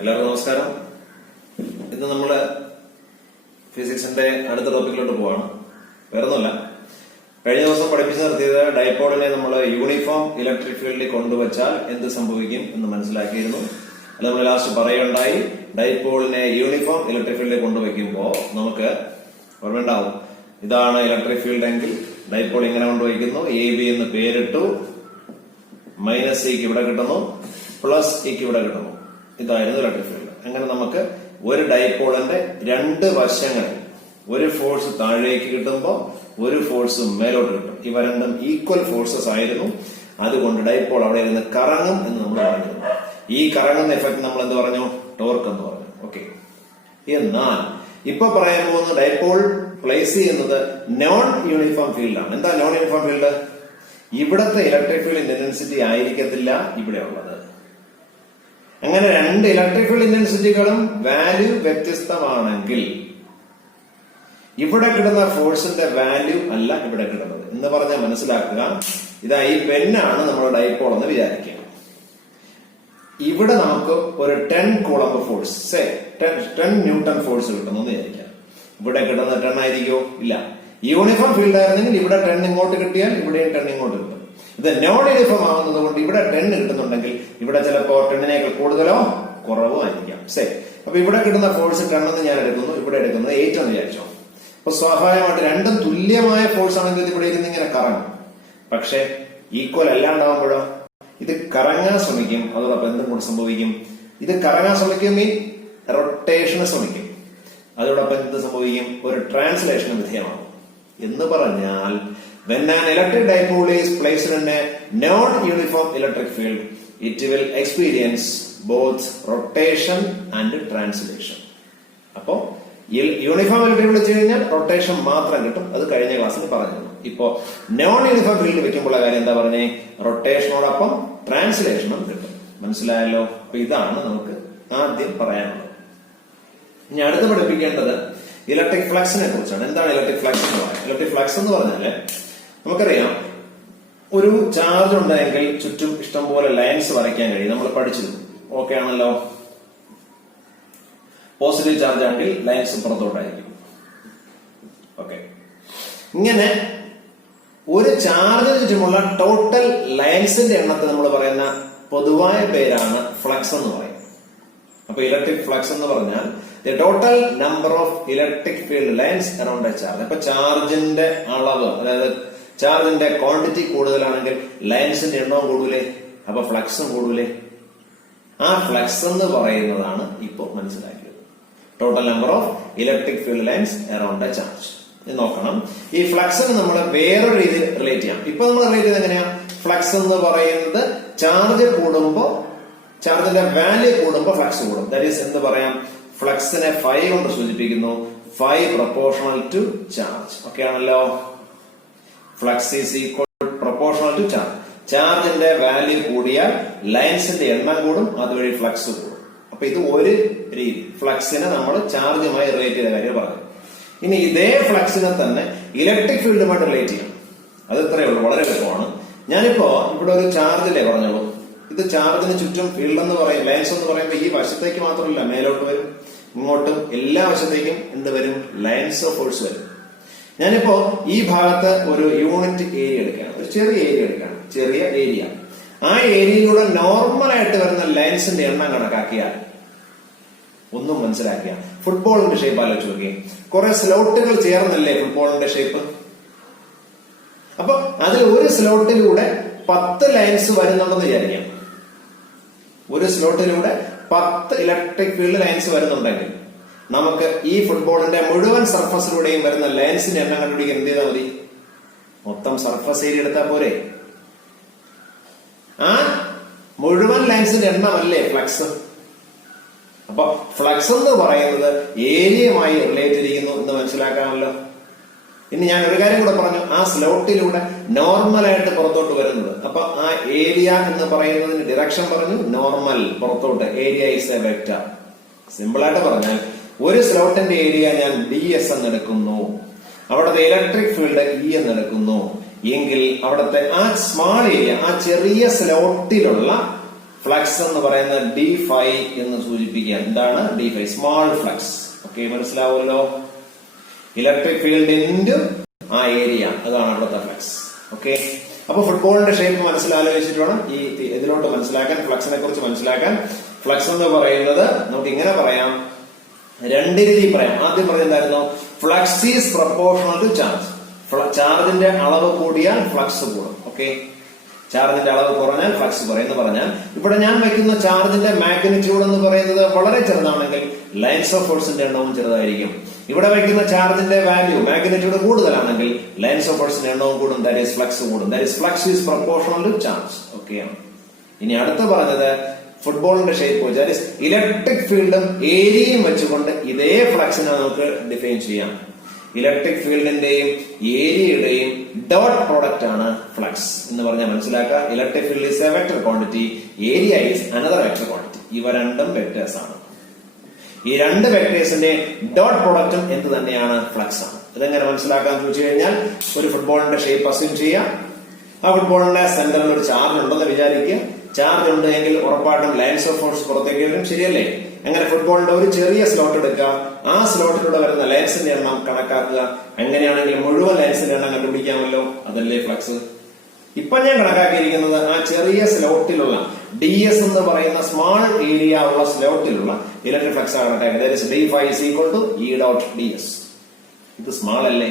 എല്ലാവർക്കും നമസ്കാരം. ഇന്ന് നമ്മള് ഫിസിക്സിന്റെ അടുത്ത ടോപ്പിക്കിലോട്ട് പോവാണ്. വേറൊന്നുമല്ല, കഴിഞ്ഞ ദിവസം പഠിപ്പിച്ചു നിർത്തിയത് ഡൈപോളിനെ നമ്മൾ യൂണിഫോം ഇലക്ട്രിക് ഫീൽഡിൽ കൊണ്ടുവച്ചാൽ എന്ത് സംഭവിക്കും എന്ന് മനസ്സിലാക്കിയിരുന്നു. അത് നമ്മൾ ലാസ്റ്റ് പറയുകയുണ്ടായി. ഡൈപോളിനെ യൂണിഫോം ഇലക്ട്രിക് ഫീൽഡിൽ കൊണ്ടുവയ്ക്കുമ്പോൾ നമുക്ക് ഓർമ്മയുണ്ടാവും, ഇതാണ് ഇലക്ട്രിക് ഫീൽഡ് എങ്കിൽ ഡൈപോൾ ഇങ്ങനെ കൊണ്ടുവയ്ക്കുന്നു, എ ബി എന്ന് പേരിട്ടു, മൈനസ് ഇക്ക് ഇവിടെ കിട്ടുന്നു, പ്ലസ് ഇക്ക് ഇവിടെ കിട്ടുന്നു. ഇതായിരുന്നു ഇലക്ട്രിക് ഫീൽഡ്. അങ്ങനെ നമുക്ക് ഒരു ഡൈപോളിന്റെ രണ്ട് വശങ്ങളിൽ ഒരു ഫോഴ്സ് താഴേക്ക് കിട്ടുമ്പോൾ ഒരു ഫോഴ്സ് മേലോട്ട് കിട്ടും. ഇവ രണ്ടും ഈക്വൽ ഫോഴ്സസ് ആയിരുന്നു. അതുകൊണ്ട് ഡൈപോൾ അവിടെ ഇരുന്ന് കറങ്ങും എന്ന് നമ്മൾ പറഞ്ഞിരുന്നു. ഈ കറങ്ങുന്ന എഫക്ട് നമ്മൾ എന്ത് പറഞ്ഞു? ടോർക്ക് എന്ന് പറഞ്ഞു. ഓക്കെ. എന്നാൽ ഇപ്പൊ പറയാൻ പോകുന്ന ഡൈപോൾ പ്ലേസ് ചെയ്യുന്നത് നോൺ യൂണിഫോം ഫീൽഡാണ്. എന്താ നോൺ യൂണിഫോം ഫീൽഡ്? ഇവിടത്തെ ഇലക്ട്രിക് ഫീൽഡ് ഇന്റൻസിറ്റി ആയിരിക്കത്തില്ല ഇവിടെ ഉള്ളത്. അങ്ങനെ രണ്ട് ഇലക്ട്രിക് ഫീൽഡ് ഇന്റൻസിറ്റികളും വാല്യൂ വ്യത്യസ്തമാണെങ്കിൽ ഇവിടെ കിട്ടുന്ന ഫോഴ്സിന്റെ വാല്യൂ അല്ല ഇവിടെ കിട്ടുന്നത് എന്ന് പറഞ്ഞാൽ മനസ്സിലാക്കുക. ഇതാ ഈ പെന്നാണ് നമ്മുടെ ഡൈപോൾ എന്ന് വിചാരിക്കുക. ഇവിടെ നമുക്ക് ഒരു 10 കൂളംബ് ഫോഴ്സ്, 10 ന്യൂട്ടൺ ഫോഴ്സ് കിട്ടുന്നു എന്ന് വിചാരിക്കാം. ഇവിടെ കിട്ടുന്നത് 10 ആയിരിക്കോ? ഇല്ല. യൂണിഫോം ഫീൽഡ് ആയിരുന്നെങ്കിൽ ഇവിടെ 10 ഇങ്ങോട്ട് കിട്ടിയാൽ ഇവിടെയും 10 ഇങ്ങോട്ട് കിട്ടും. ഇത് നോൺ യൂണിഫോം ആവുന്നത് കൊണ്ട് ഇവിടെ 10 കിട്ടുന്നുണ്ടെങ്കിൽ ഇവിടെ ചിലപ്പോ 10നേക്കാൾ കൂടുതലോ കുറവോ ആയിരിക്കാം. ശരി. അപ്പൊ ഇവിടെ കിട്ടുന്ന ഫോഴ്സ് 10 എന്ന് ഞാൻ എടുക്കുന്നു, ഇവിടെ എടുക്കുന്നത് 8 എന്ന് വിചാരിച്ചോ. അപ്പൊ സ്വാഭാവികമായിട്ട് രണ്ടും തുല്യമായ ഫോഴ്സ് ആണെങ്കിൽ ഇവിടെ ഇരുന്ന് ഇങ്ങനെ കറങ്ങും. പക്ഷെ ഈക്വൽ അല്ലാണ്ടാവുമ്പോഴോ ഇത് കറങ്ങാൻ ശ്രമിക്കും. അതോടൊപ്പം എന്തും കൂടെ സംഭവിക്കും? ഇത് കറങ്ങാൻ ശ്രമിക്കും, മീൻ റൊട്ടേഷന് ശ്രമിക്കും. അതോടൊപ്പം എന്ത് സംഭവിക്കും? ഒരു ട്രാൻസ്ലേഷന് വിധേയമാകും. എന്ന് പറഞ്ഞാൽ when an electric dipole is placed in a non-uniform electric field, it will experience both rotation and translation. അപ്പോ യൂണിഫോം ഇലക്ട്രിക് ഫീൽഡ് വെച്ച് കഴിഞ്ഞാൽ റൊട്ടേഷൻ മാത്രം കിട്ടും. അത് കഴിഞ്ഞ ക്ലാസ്സിൽ പറഞ്ഞിരുന്നു. ഇപ്പോ നോൺ യൂണിഫോം ഫീൽഡ് വെക്കുമ്പോൾ കാര്യം എന്താ പറഞ്ഞേ? റൊട്ടേഷനോടൊപ്പം ട്രാൻസ്ലേഷനും കിട്ടും. മനസ്സിലായല്ലോ? അപ്പൊ ഇതാണ് നമുക്ക് ആദ്യം പറയാനുള്ളത്. ഇനി അടുത്ത് പഠിപ്പിക്കേണ്ടത് ഇലക്ട്രിക് ഫ്ലക്സിനെ കുറിച്ചാണ്. എന്താണ് ഇലക്ട്രിക് ഫ്ലക്സ് എന്ന് പറയുന്നത്? ഇലക്ട്രിക് ഫ്ലക്സ് എന്ന് പറഞ്ഞാല് നമുക്കറിയാം, ഒരു ചാർജ് ഉണ്ടെങ്കിൽ ചുറ്റും ഇഷ്ടംപോലെ ലൈൻസ് വരയ്ക്കാൻ കഴിയും. നമ്മൾ പഠിച്ചിരുന്നു. ഓക്കെ ആണല്ലോ? പോസിറ്റീവ് ചാർജ് ആണെങ്കിൽ ലൈൻസ് പുറത്തോട്ടായിരിക്കും. ഓക്കെ. ഇങ്ങനെ ഒരു ചാർജിന് ചുറ്റുമുള്ള ടോട്ടൽ ലൈൻസിന്റെ എണ്ണത്തെ നമ്മൾ പറയുന്ന പൊതുവായ പേരാണ് ഫ്ലക്സ് എന്ന് പറയും. അപ്പൊ ഇലക്ട്രിക് ഫ്ലക്സ് എന്ന് പറഞ്ഞാൽ the total number of electric field lines around a charge. അപ്പൊ ചാർജിന്റെ അളവ്, അതായത് ചാർജിന്റെ ക്വാണ്ടിറ്റി കൂടുതലാണെങ്കിൽ ലൈൻസിന്റെ എണ്ണവും കൂടൂലേ? അപ്പൊ ഫ്ലക്സും കൂടൂലേ? ആ ഫ്ലക്സ് എന്ന് പറയുന്നതാണ് ഇപ്പൊ മനസ്സിലാക്കിയത്. Total number of electric field lines around a charge. നോക്കണം, ഈ ഫ്ലക്സിന് നമ്മൾ വേറൊരു രീതിയിൽ റിലേറ്റ് ചെയ്യാം. ഇപ്പൊ നമ്മൾ റിലേറ്റ് ചെയ്ത് എങ്ങനെയാ? ഫ്ലക്സ് എന്ന് പറയുന്നത് ചാർജ് കൂടുമ്പോ, ചാർജിന്റെ വാല്യൂ കൂടുമ്പോ ഫ്ലക്സ് കൂടും. ദാറ്റ് ഈസ് എന്ത് പറയാം? ഫ്ലക്സിനെ ഫൈ കൊണ്ട് സൂചിപ്പിക്കുന്നു. Phi proportional to charge. Okay ആണല്ലോ? Flux is equal proportional to charge. ചാർജിന്റെ വാല്യൂ കൂടിയാൽ ലൈൻസിന്റെ എണ്ണം കൂടും, അതുവഴി ഫ്ലക്സ് കൂടും. അപ്പൊ ഇത് ഒരു രീതി. ഫ്ലക്സിനെ നമ്മൾ ചാർജുമായി റിലേറ്റ് ചെയ്ത കാര്യം പറഞ്ഞു. ഇനി ഇതേ ഫ്ലക്സിനെ തന്നെ ഇലക്ട്രിക് ഫീൽഡുമായിട്ട് റിലേറ്റ് ചെയ്യാം. അത് ഇത്രയേ ഉള്ളൂ, വളരെ എളുപ്പമാണ്. ഞാനിപ്പോ ഇവിടെ ഒരു ചാർജില്ലേ പറഞ്ഞോളൂ. ഇത് ചാർജിന് ചുറ്റും ഫീൽഡ് എന്ന് പറയും, ലൈൻസ് എന്ന് പറയുമ്പോൾ ഈ വശത്തേക്ക് മാത്രമല്ല, മേലോട്ട് വരും, ഇങ്ങോട്ടും എല്ലാ വശത്തേക്കും എന്ത് വരും? ലൈൻസ് ഓഫ് ഫോഴ്സ് വരും. ഞാനിപ്പോ ഈ ഭാഗത്ത് ഒരു യൂണിറ്റ് ഏരിയ എടുക്കുകയാണ്, ഒരു ചെറിയ ഏരിയ എടുക്കുകയാണ്, ചെറിയ ഏരിയ. ആ ഏരിയയിലൂടെ നോർമലായിട്ട് വരുന്ന ലൈൻസിന്റെ എണ്ണം കണക്കാക്കിയാൽ ഒന്നും മനസ്സിലാക്കിയ ഫുട്ബോളിന്റെ ഷേപ്പ് ആലോചിച്ച് നോക്കിയേ. കുറെ സ്ലോട്ടുകൾ ചേർന്നല്ലേ ഫുട്ബോളിന്റെ ഷേപ്പ്? അപ്പൊ അതിൽ ഒരു സ്ലോട്ടിലൂടെ 10 ലൈൻസ് വരുന്നുണ്ടെന്ന് വിചാരിക്കാം. ഒരു സ്ലോട്ടിലൂടെ 10 ഇലക്ട്രിക് ഫീൽഡ് ലൈൻസ് വരുന്നുണ്ടെങ്കിൽ നമുക്ക് ഈ ഫുട്ബോളിന്റെ മുഴുവൻ സർഫസിലൂടെയും വരുന്ന ലൈൻസിന്റെ എണ്ണം കണ്ടുപിടിക്കാൻ എന്ത് ചെയ്താൽ മതി? മൊത്തം സർഫസ് ഏരിയ എടുത്താൽ പോരെ? ആ മുഴുവൻ ലൈൻസിന്റെ എണ്ണമല്ലേ ഫ്ലക്സ്? അപ്പൊ ഫ്ലക്സ് എന്ന് പറയുന്നത് ഏരിയയുമായി റിലേറ്റ് ചെയ്തിരിക്കുന്നു എന്ന് മനസ്സിലാക്കാമല്ലോ. ഇനി ഞാൻ ഒരു കാര്യം കൂടെ പറഞ്ഞു, ആ സ്ലോട്ടിലൂടെ നോർമലായിട്ട് പുറത്തോട്ട് വരുന്നത്. അപ്പൊ ആ ഏരിയ എന്ന് പറയുന്നതിന് ഡിറക്ഷൻ പറഞ്ഞു, നോർമൽ പുറത്തോട്ട്. Area is A vector. Simple ആയിട്ട് പറഞ്ഞാൽ ഒരു സ്ലോട്ടിന്റെ ഏരിയ ഞാൻ ds എന്ന് എടുക്കുന്നു, അവിടുത്തെ ഇലക്ട്രിക് ഫീൽഡ് E എന്ന് എടുക്കുന്നു എങ്കിൽ അവിടുത്തെ ആ സ്മാൾ ഏരിയ, ആ ചെറിയ സ്ലോട്ടിലുള്ള ഫ്ലക്സ് എന്ന് പറയുന്ന d5 എന്ന് സൂചിപ്പിക്കുക. എന്താണ് d5? Small flux. ഓക്കെ, മനസ്സിലാവുമല്ലോ. ഇലക്ട്രിക് ഫീൽഡ് ഇൻറ്റു ആ ഏരിയ, അതാണ് അവിടുത്തെ ഫ്ലക്സ്. ഓക്കെ, അപ്പൊ ഫുട്ബോളിന്റെ ഷേപ്പ് മനസ്സിലാലോചിച്ചിട്ട് വേണം ഈ ഇതിലോട്ട് മനസ്സിലാക്കാൻ, ഫ്ലക്സിനെ കുറിച്ച് മനസ്സിലാക്കാൻ. ഫ്ലക്സ് എന്ന് പറയുന്നത് നമുക്ക് ഇങ്ങനെ പറയാം, രണ്ട് രീതി പറയാം. ആദ്യം പറഞ്ഞിട്ടുണ്ടായിരുന്നു flux is proportional to charge. ചാർജിന്റെ അളവ് കൂടിയാൽ ഫ്ലക്സ് കൂടും. ഓക്കെ, ചാർജിന്റെ അളവ് കുറഞ്ഞാൽ ഫ്ലക്സ് കുറയും എന്ന് പറഞ്ഞാൽ, ഇവിടെ ഞാൻ വയ്ക്കുന്ന ചാർജിന്റെ മാഗ്നിറ്റ്യൂഡ് എന്ന് പറയുന്നത് വളരെ ചെറുതാണെങ്കിൽ ലൈൻസ് ഓഫ് ഫോഴ്സിന്റെ എണ്ണവും ചെറുതായിരിക്കും. ഇവിടെ വയ്ക്കുന്ന ചാർജിന്റെ വാല്യൂ മാഗ്നിറ്റ്യൂഡ് കൂടുതലാണെങ്കിൽ ലൈൻസ് ഓഫ് ഫോഴ്സിന്റെ എണ്ണവും കൂടും. ദാറ്റ് ഈസ് ഫ്ലക്സ് കൂടും. That is flux is proportional to charge. Okay, ഇനി അടുത്ത് പറഞ്ഞത് ഫുട്ബോളിന്റെ ഷേപ്പ് വെച്ചാൽ ഇലക്ട്രിക് ഫീൽഡും ഏരിയയും വെച്ചുകൊണ്ട് ഇതേ ഫ്ലക്സിനെ നമുക്ക് ഡിഫൈൻ ചെയ്യാം. ഇലക്ട്രിക് ഫീൽഡിന്റെയും ഏരിയയുടെയും ഡോട്ട് പ്രോഡക്റ്റ് ആണ് ഫ്ലക്സ് എന്ന് പറഞ്ഞാൽ മനസ്സിലാക്കുക. Electric field is A vector quantity, area is another vector quantity. ഇവ രണ്ടും വെക്ടേഴ്സ് ആണ്. ഈ രണ്ട് വെക്ടേഴ്സിന്റെ ഡോട്ട് പ്രോഡക്റ്റും എന്ത് തന്നെയാണ്? ഫ്ലക്സ് ആണ്. ഇതെങ്ങനെ മനസ്സിലാക്കാൻ ചോദിച്ചു കഴിഞ്ഞാൽ, ഒരു ഫുട്ബോളിന്റെ ഷേപ്പ് അസ്യൂം ചെയ്യാം. ആ ഫുട്ബോളിന്റെ സെന്ററിൽ ഒരു ചാർജ് ഉണ്ടെന്ന് വിചാരിക്കുക. ചാർജ് ഉണ്ട് എങ്കിൽ ഉറപ്പായിട്ടും ലൈൻസ് ഓഫ് ഫോഴ്സ് പുറത്തേക്ക് വരും, ശരിയല്ലേ? അങ്ങനെ ഫുട്ബോളിന്റെ ഒരു ചെറിയ സ്ലോട്ട് എടുക്കുക, ആ സ്ലോട്ടിലൂടെ വരുന്ന ലൈൻസിന്റെ എണ്ണം കണക്കാക്കുക. അങ്ങനെയാണെങ്കിൽ മുഴുവൻ ലൈൻസിന്റെ എണ്ണം കണ്ടുപിടിക്കാമല്ലോ. അതല്ലേ ഫ്ലക്സ്. ഇപ്പൊ ഞാൻ കണക്കാക്കിയിരിക്കുന്നത് ആ ചെറിയ സ്ലോട്ടിലുള്ള ds എന്ന് പറയുന്ന സ്മാൾ ഏരിയ ഉള്ള സ്ലോട്ടിലുള്ള ഇലക്ട്രിക് ഫ്ലക്സ് ആണ് കണക്കാക്കുന്നത്. d5 is equal to E dot ds. ഇത് സ്മാൾ അല്ലേ?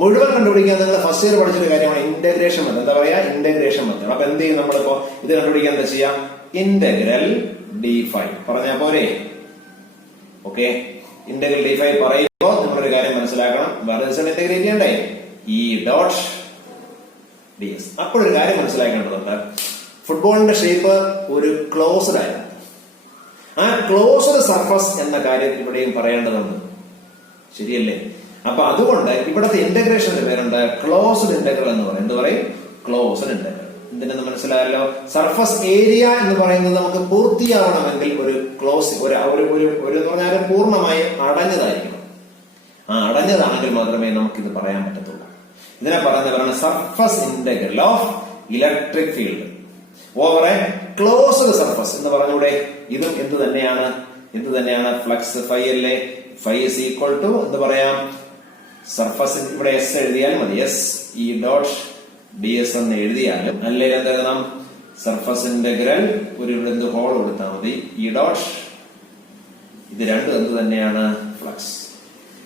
മുഴുവൻ കണ്ടുപിടിക്കാൻ നിങ്ങൾ ഫസ്റ്റ് ഇയർ പഠിച്ചൊരു കാര്യമാണ് ഇന്റഗ്രേഷൻ മെത്തേഡ്. എന്താ പറയാ? Integration method. അപ്പൊ എന്ത് ചെയ്യും നമ്മളിപ്പോ ഇത് കണ്ടുപിടിക്കാൻ എന്താ ചെയ്യാം? ഇന്റഗ്രൽ d5 പറഞ്ഞാ പോരെ? ഓക്കെ, ഇന്റഗ്രൽ d5 പറയുമ്പോൾ നമ്മളൊരു കാര്യം മനസ്സിലാക്കണം. വേറെ ഇന്റഗ്രേറ്റ് ചെയ്യണ്ടേ? E dot ds. അപ്പോഴൊരു കാര്യം മനസ്സിലാക്കേണ്ടതുണ്ട്. ഫുട്ബോളിന്റെ ഷേപ്പ് ഒരു ക്ലോസ്ഡ് ആയിരുന്നു. ആ ക്ലോസ്ഡ് സർഫസ് എന്ന കാര്യം ഇവിടെയും പറയേണ്ടതുണ്ട്, ശരിയല്ലേ? അപ്പൊ അതുകൊണ്ട് ഇവിടത്തെ ഇന്റഗ്രേഷന്റെ പേരുണ്ട് ക്ലോസ്ഡ് ഇന്റഗ്രൽ എന്ന് പറയും. എന്ത് പറയും? Closed integral. എന്തിനെന്ന് മനസ്സിലായല്ലോ. സർഫസ് ഏരിയ എന്ന് പറയുന്നത് നമുക്ക് പൂർത്തിയാവണമെങ്കിൽ ഒരു ക്ലോസ് എന്ന് പറഞ്ഞാൽ പൂർണ്ണമായി അടഞ്ഞതായിരിക്കണം. ആ അടഞ്ഞതാണെങ്കിൽ മാത്രമേ നമുക്കിത് പറയാൻ പറ്റത്തുള്ളൂ. ഇതിനെ പറയുന്നവരാണ് surface integral of electric field over a closed surface എന്ന് പറഞ്ഞൂടെ. ഇതും എന്ത് തന്നെയാണ്? ഫ്ലക്സ് ഫൈ അല്ലേ? ഫൈ ഇസ് ഈക്വൽ ടു എന്ത് പറയാം? സർഫസ് ഇവിടെ എസ് എഴുതിയാൽ മതി. S E dot D S എന്ന് എഴുതിയാലും അല്ലെങ്കിൽ എന്ത് എഴുതണം? സർഫസ് ഇന്റഗ്രൽ ഒരു എന്ത് ഹോൾ കൊടുത്താൽ മതി. ഇ ഡോട്ട് ഇത് രണ്ടും എന്ത് തന്നെയാണ്? ഫ്ലക്സ്.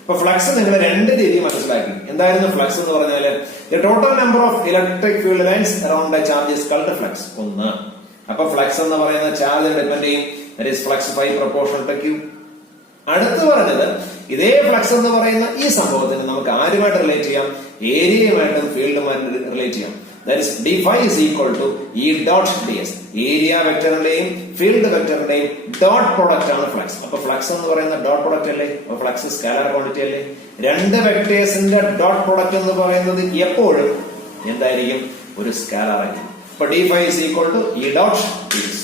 അപ്പൊ ഫ്ലക്സ് നിങ്ങൾ രണ്ട് രീതി മനസ്സിലാക്കി. എന്തായിരുന്നു ഫ്ലക്സ് എന്ന് പറഞ്ഞാല്? Total number of electric field lines around a charge is called flux. ഒന്ന്. അപ്പൊ ഫ്ലക്സ് എന്ന് പറയുന്ന ചാർജ് ഡിപെൻഡ് ചെയ്യും. That is flux by proportional to q. അടുത്ത് പറഞ്ഞത് ഇതേ ഫ്ലക്സ് എന്ന് പറയുന്ന ഈ സംഭവത്തിന് നമുക്ക് ആരുമായിട്ട് റിലേറ്റ് ചെയ്യാം? ഏരിയയുമായിട്ടും ഫീൽഡുമായിട്ടും റിലേറ്റ് ചെയ്യാം. That is d5 is equal to E dot ds. Area വെക്ടറിന്റെയും ഫീൽഡ് വെക്ടറിന്റെയും ഡോട്ട് പ്രോഡക്റ്റ് ആണ് ഫ്ലക്സ്. അപ്പൊ ഫ്ലക്സ് എന്ന് പറയുന്ന ഡോട്ട് പ്രോഡക്റ്റ് അല്ലേ? അപ്പൊ ഫ്ലക്സ് സ്കാലർ ക്വാണ്ടിറ്റി അല്ലേ? രണ്ട് വെക്ടേഴ്സിന്റെ ഡോട്ട് പ്രോഡക്റ്റ് എന്ന് പറയുന്നത് എപ്പോഴും എന്തായിരിക്കും? ഒരു സ്കാലർ ആയിരിക്കും. അപ്പൊ d5 is equal to E dot ds.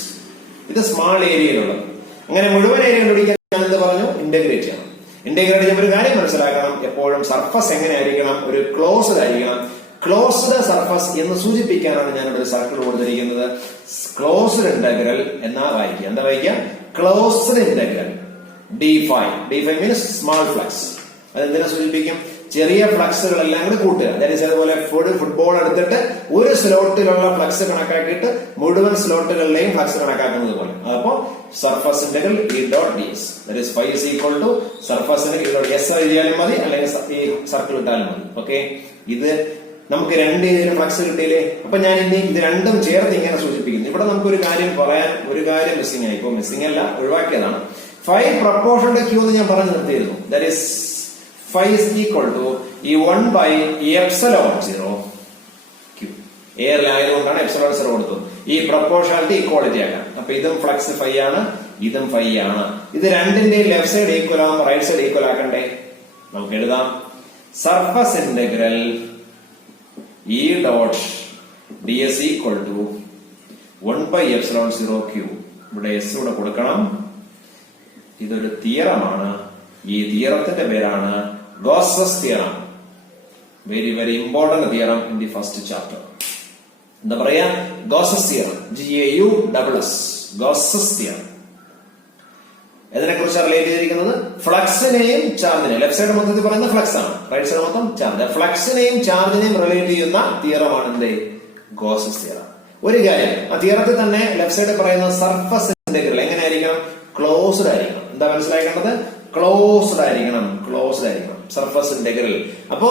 ഇത് സ്മാൾ ഏരിയയിലുള്ളത്. അങ്ങനെ മുഴുവൻ ഏരിയ കണ്ടുപിടിക്കാൻ ഞാൻ എന്ത് പറഞ്ഞു? ഇന്റഗ്രേറ്റ് ചെയ്യണം. ഇന്റഗ്രേറ്റ് ചെയ്യുമ്പോൾ ഒരു കാര്യം മനസ്സിലാക്കണം. എപ്പോഴും സർഫസ് എങ്ങനെ ആയിരിക്കണം? ഒരു ക്ലോസ്ഡ് ആയിരിക്കണം. ക്ലോസ്ഡ് സർഫസ് എന്ന് സൂചിപ്പിക്കാനാണ് ഞാൻ ഇവിടെ സർക്കിൾ കൊടുത്തിരിക്കുന്നത്. ക്ലോസ്ഡ് ഇന്റഗ്രൽ എന്നാ വായിക്കുക. എന്താ വായിക്കുക? Closed integral d5 means small flux. അതെന്തിനെ സൂചിപ്പിക്കും? ചെറിയ ഫ്ലക്സുകളെല്ലാം കൂടി കൂട്ടുക. അതുപോലെ ഫുട്ബോൾ എടുത്തിട്ട് ഒരു സ്ലോട്ടിലുള്ള ഫ്ലക്സ് കണക്കാക്കിയിട്ട് മുഴുവൻ സ്ലോട്ടുകളിലെയും ഫ്ലക്സ് കണക്കാക്കുന്നത് പോലെ. അപ്പോ surface integral E dot ds. That is phi is equal to സർഫസിന് E dot s എഴുതിയാലും മതി, അല്ലെങ്കിൽ ഈ സർക്കിൾ ഇട്ടാലും മതി. ഓക്കെ, ഇത് നമുക്ക് രണ്ട് രീതിയിലും ഫ്ലക്സ് കിട്ടിയില്ലേ? അപ്പൊ ഞാൻ ഇനി ഇത് രണ്ടും ചേർത്ത് ഇങ്ങനെ സൂചിപ്പിക്കുന്നു. ഇവിടെ നമുക്ക് ഒരു കാര്യം മിസ്സിംഗ് ആയി. ഇപ്പൊ മിസ്സിംഗ് അല്ല, ഒഴിവാക്കിയതാണ്. ഫൈ പ്രൊപ്പോർഷൻ ടു q എന്ന് ഞാൻ പറഞ്ഞു നിർത്തിയിരുന്നു. That is phi is equal to ഈ 1 by epsilon 0 q. എയറിലായതുകൊണ്ടാണ് എപ്സിലോൺ 0 കൊടുത്തത്. ഈ പ്രൊപ്പോർഷണാലിറ്റി ഈക്വാളിറ്റി ആക്കാം. അപ്പൊ ഇതും ഫ്ലക്സ് ഫൈ ആണ്, ഇതും ഫൈ ആണ്. ഇത് രണ്ടിന്റെയും ലെഫ്റ്റ് സൈഡ് ഈക്വൽ ആകുമ്പോൾ റൈറ്റ് സൈഡ് ഈക്വൽ ആക്കണ്ടേ? നമുക്ക് എഴുതാം. Surface integral E dot ds equal to 1 by epsilon 0 q. ഇവിടെ s കൂടെ കൊടുക്കണം. ഇതൊരു തിയറമാണ്. ഈ തിയറത്തിന്റെ പേരാണ് Gauss's theorem. Very very important theorem in the first chapter. എന്താ പറയാ? Gauss's theorem. GAUSS, Gauss's theorem. ഇതിനെ കുറിച്ച് റിലേറ്റ് ചെയ്തിരിക്കുന്നത് ഫ്ലക്സിനെയും ചാർജിനെയും. ലെഫ്റ്റ് സൈഡ് മൊത്തത്തിൽ പറയുന്നത് ഫ്ലക്സ് ആണ്, റൈറ്റ് സൈഡ് മൊത്തം ചാർജ്. ഫ്ലക്സിനെയും ചാർജിനെയും റിലേറ്റ് ചെയ്യുന്ന തിയറമാണ് എന്ത്? Gauss's theorem. ഒരു കാര്യം, ആ തിയറത്തിൽ തന്നെ ലെഫ്റ്റ് സൈഡ് പറയുന്നത് സർഫസ് ഇന്റഗ്രൽ എങ്ങനെയായിരിക്കണം? ക്ലോസ്ഡ് ആയിരിക്കണം. എന്താ മനസ്സിലാക്കേണ്ടത്? ക്ലോസ്ഡ് ആയിരിക്കണം, ക്ലോസ്ഡ് ആയിരിക്കണം സർഫസ് ഇന്റഗ്രൽ. അപ്പോ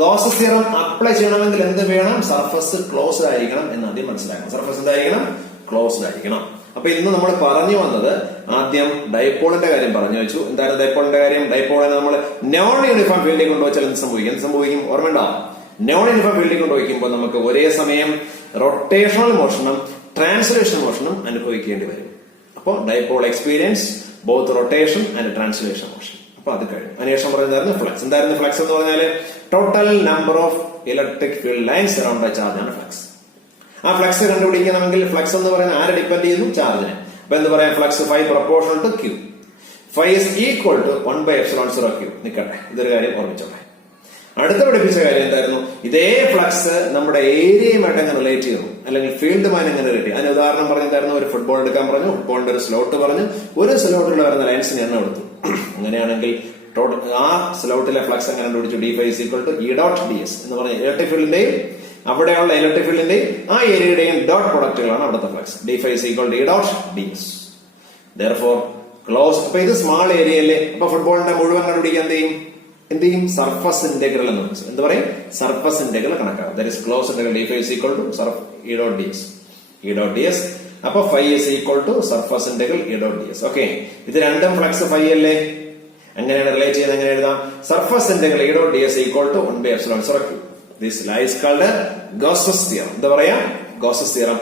ഗോസസ് തിയറം അപ്ലൈ ചെയ്യണമെങ്കിൽ എന്ത് വേണം? സർഫസ് ക്ലോസ്ഡ് ആയിരിക്കണം എന്ന് ആദ്യം മനസ്സിലാക്കണം. സർഫസ് എന്തായിരിക്കണം? ക്ലോസ്ഡ് ആയിരിക്കണം. അപ്പൊ ഇന്ന് നമ്മൾ പറഞ്ഞു വന്നത്, ആദ്യം ഡൈപോളിന്റെ കാര്യം പറഞ്ഞു വെച്ചു. എന്താണ് ഡൈപോളിന്റെ കാര്യം? ഡൈപോളിനെ നമ്മൾ നോൺ യൂണിഫോം ഫീൽഡിൽ കൊണ്ടുവച്ചാൽ എന്ത് സംഭവിക്കും? എന്ത് സംഭവിക്കും? ഓർമ്മയുണ്ടോ? നോൺ യൂണിഫോം ഫീൽഡിൽ കൊണ്ടുവയ്ക്കുമ്പോൾ നമുക്ക് ഒരേ സമയം റൊട്ടേഷണൽ മോഷനും ട്രാൻസ്ലേഷൻ മോഷനും അനുഭവിക്കേണ്ടി വരും. അപ്പോൾ dipole experience both rotation and translation motion. അപ്പൊ അത് കഴിഞ്ഞു. അതിനുശേഷം പറയുന്നതായിരുന്നു ഫ്ലക്സ്. എന്തായിരുന്നു ഫ്ലക്സ് എന്ന് പറഞ്ഞാൽ? Total number of electric field lines around a charge ആണ് ഫ്ലക്സ്. ആ ഫ്ലക്സ് കണ്ടുപിടിക്കണമെങ്കിൽ ഫ്ലക്സ് എന്ന് പറയുന്നത് ആരെ ഡിപ്പെൻഡ് ചെയ്യുന്നു? ചാർജിനെ. അപ്പൊ എന്ത് പറയാം? Flux phi proportional to Q. Phi is equal to 1/ε0 Q. നിൽക്കട്ടെ, ഇതൊരു കാര്യം ഓർമ്മിച്ചോട്ടെ. അടുത്ത പഠിപ്പിച്ച കാര്യം എന്തായിരുന്നു? ഇതേ ഫ്ലക്സ് നമ്മുടെ ഏരിയയുമായിട്ട് എങ്ങനെ റിലേറ്റ് ചെയ്യുന്നു, അല്ലെങ്കിൽ ഫീൽഡുമായി എങ്ങനെ റിലേറ്റ് ചെയ്യും. അതിന് ഉദാഹരണം പറഞ്ഞിട്ടായിരുന്നു. ഒരു ഫുട്ബോൾ എടുക്കാൻ പറഞ്ഞു, ഫുട്ബോളിന്റെ ഒരു സ്ലോട്ട് പറഞ്ഞു, ഒരു സ്ലോട്ടിൽ വരുന്ന ലൈൻസിന് എണ്ണം എടുത്തു. അങ്ങനെയാണെങ്കിൽ ആ സ്ലോട്ടിലെ ഫ്ലക്സ് എങ്ങനെ കണ്ടുപിടിച്ചു? d∅ = E.ds എന്ന് പറഞ്ഞ ഇലക്ട്രിക് ഫീൽഡിന്റെയും അവിടെയുള്ള ഇലക്ട്രിക് ഫീൽഡിന്റെയും ആ ഏരിയയുടെയും ഡോട്ട് പ്രൊഡക്റ്റുകളാണ് അവിടുത്തെ flux. d∅ = E.ds. Therefore close. അപ്പൊ ഇത് സ്മാൾ ഏരിയയിലെ. അപ്പൊ ഫുട്ബോളിന്റെ മുഴുവൻ കണ്ടുപിടിക്കാൻ എന്ത് ചെയ്യും? സർഫസ് ഇന്റഗ്രൽ എന്ന് വെച്ചാൽ എന്ത് പറയും? സർഫസ് ഇന്റഗ്രൽ കണക്കാക്കും. That is close integral d∅ = E.ds. അപ്പൊ φ = സർഫസ് ഇന്റഗ്രൽ E.ds. ഓക്കെ, ഇത് രണ്ടും ഫ്ലക്സ് φ അല്ലേ? എങ്ങനെയാണ് റിലേറ്റ് ചെയ്യുന്നത്? എങ്ങനെ എഴുതാം? Surface integral E.ds = 1/ε0 Q. This lies called Gauss's theorem. എന്താ പറയാ? Gauss's theorem.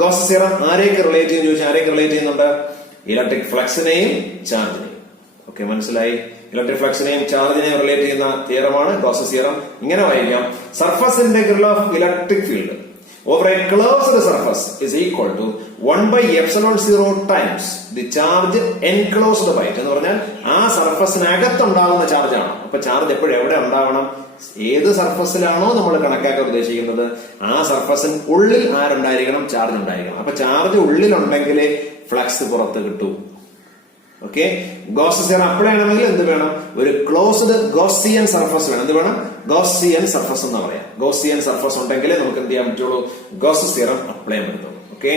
ഗോസസ് തിയറം ആരെയൊക്കെ റിലേറ്റ് ചെയ്യുന്നു ചോദിച്ചാൽ ആരെയൊക്കെ റിലേറ്റ് ചെയ്യുന്നുണ്ട്? ഇലക്ട്രിക് ഫ്ലക്സിനെയും ചാർജിനെയും. ഓക്കെ, മനസ്സിലായി? ഇലക്ട്രിക് ഫ്ലക്സിനെയും ചാർജിനെയും റിലേറ്റ് ചെയ്യുന്ന തിയറമാണ് ഗോസസ് തിയറം. ഇങ്ങനെ വായിക്കാം: surface integral of electric field over a closed surface is equal to 1/ε0 times the charge enclosed by it. എന്ന് പറഞ്ഞാൽ ആ സർഫസിനകത്തുണ്ടാകുന്ന ചാർജ് ആണ്. അപ്പൊ ചാർജ് എപ്പോഴും എവിടെ ഉണ്ടാവണം? ഏത് സർഫസിലാണോ നമ്മൾ കണക്കാക്കാൻ ഉദ്ദേശിക്കുന്നത് ആ സർഫസിന് ഉള്ളിൽ ആരുണ്ടായിരിക്കണം? ചാർജ് ഉണ്ടായിരിക്കണം. അപ്പൊ ചാർജ് ഉള്ളിലുണ്ടെങ്കിലേ ഫ്ലക്സ് പുറത്ത് കിട്ടൂ. ഓക്കെ, ഗോസസ് തിയറം അപ്ലൈ ചെയ്യണമെങ്കിൽ എന്ത് വേണം? ഒരു ക്ലോസ്ഡ് ഗോസിയൻ സർഫസ് വേണം. എന്ത് വേണം? ഗോസിയൻ സർഫസ് എന്ന് പറയാം. ഗോസിയൻ സർഫസ് ഉണ്ടെങ്കിലേ നമുക്ക് എന്ത് ചെയ്യാൻ പറ്റുള്ളൂ? ഗോസസ് തിയറം അപ്ലൈ ചെയ്യാൻ പറ്റുള്ളൂ. ഓക്കെ,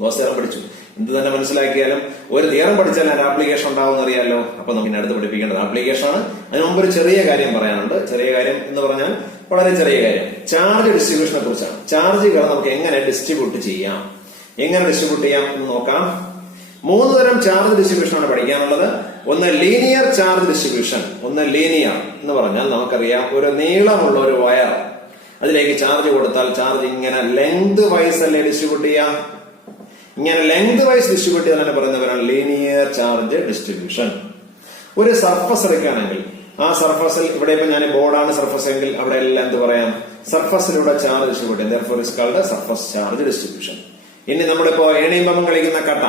ഗോസ് തിയറം പഠിച്ചു. എന്ത് തന്നെ മനസ്സിലാക്കിയാലും ഒരു തിയറം പഠിച്ചാൽ അതിന്റെ ആപ്ലിക്കേഷൻ ഉണ്ടാവും അറിയാലോ. അപ്പൊ നമുക്ക് അടുത്ത് പഠിപ്പിക്കേണ്ടത് ആപ്ലിക്കേഷൻ ആണ്. അതിന് മുമ്പ് ഒരു ചെറിയ കാര്യം പറയാനുണ്ട്. ചെറിയ കാര്യം എന്ന് പറഞ്ഞാൽ വളരെ ചെറിയ കാര്യം. ചാർജ് ഡിസ്ട്രിബ്യൂഷനെ കുറിച്ചാണ്. ചാർജുകൾ നമുക്ക് എങ്ങനെ ഡിസ്ട്രിബ്യൂട്ട് ചെയ്യാം എന്ന് നോക്കാം. 3 തരം ചാർജ് ഡിസ്ട്രിബ്യൂഷൻ ആണ് പഠിക്കാനുള്ളത്. ഒന്ന് ലീനിയർ ചാർജ് ഡിസ്ട്രിബ്യൂഷൻ. ഒന്ന് ലീനിയർ എന്ന് പറഞ്ഞാൽ നമുക്കറിയാം, ഒരു നീളമുള്ള ഒരു വയർ, അതിലേക്ക് ചാർജ് കൊടുത്താൽ ചാർജ് ഇങ്ങനെ ലെങ്ത് വൈസ് അല്ലേ ഡിസ്ട്രിബ്യൂട്ട് ചെയ്യാം. ഇങ്ങനെ ലെങ്ത് വൈസ് ഡിസ്ട്രിബ്യൂട്ട് ചെയ്യാൻ പറയുന്നവരാണ് ലീനിയർ ചാർജ് ഡിസ്ട്രിബ്യൂഷൻ. ഒരു സർഫസ് എടുക്കുകയാണെങ്കിൽ ആ സർഫസിൽ, ഇവിടെ ഇപ്പൊ ഞാൻ ബോർഡാണ് സർഫസ് എങ്കിൽ അവിടെ എല്ലാം എന്ത് പറയാം? സർഫസിലൂടെ ചാർജ് ഡിസ്ട്രിബ്യൂട്ട് ചെയ്യാം. Therefore is called surface charge distribution. ഇനി നമ്മളിപ്പോ ഏണിയമ്പം കളിക്കുന്ന കട്ട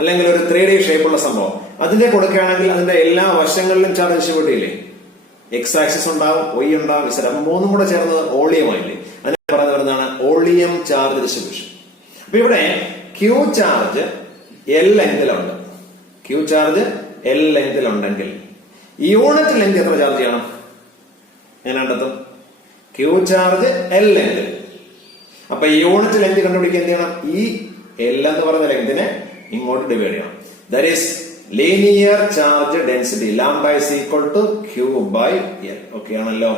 അല്ലെങ്കിൽ ഒരു 3D ഷേപ്പുള്ള സംഭവം അതിന്റെ കൊടുക്കുകയാണെങ്കിൽ അതിന്റെ എല്ലാ വശങ്ങളിലും ചാർജ് ഡിസ്ട്രിബ്യൂട്ട് ചെയ്യില്ലേ? എക്സ് ആക്സിസ് ഉണ്ടാവും, വൈ ഉണ്ടാവും, ഇസഡ്. അപ്പൊ 3 കൂടെ ചേർന്നത് ഓളിയമായില്ലേ? അതിനെ പറഞ്ഞു വരുന്നതാണ് ഓളിയം ചാർജ് ഡിസ്ട്രിബ്യൂഷൻ. അപ്പൊ ഇവിടെ ക്യൂ ചാർജ് എൽ ലെങ്തിലുണ്ട്. ക്യൂ ചാർജ് എൽ ലെങ്തിലുണ്ടെങ്കിൽ യൂണിറ്റ് ലെങ്ത് എത്ര ചാർജ് ചെയ്യണം? എങ്ങനെ കണ്ടെത്തും? ക്യൂ ചാർജ് എൽ ലെങ്തിൽ. അപ്പൊ യൂണിറ്റ് ലെങ്ത് കണ്ടുപിടിക്കാൻ എന്ത് ചെയ്യണം? ഈ എൽ എന്ന് പറയുന്ന ലെങ്തിനെ ഇങ്ങോട്ട് ഡിവൈഡ് ചെയ്യണം. That is linear charge density. Lambda is equal to Q by L. Okay ആണല്ലോ?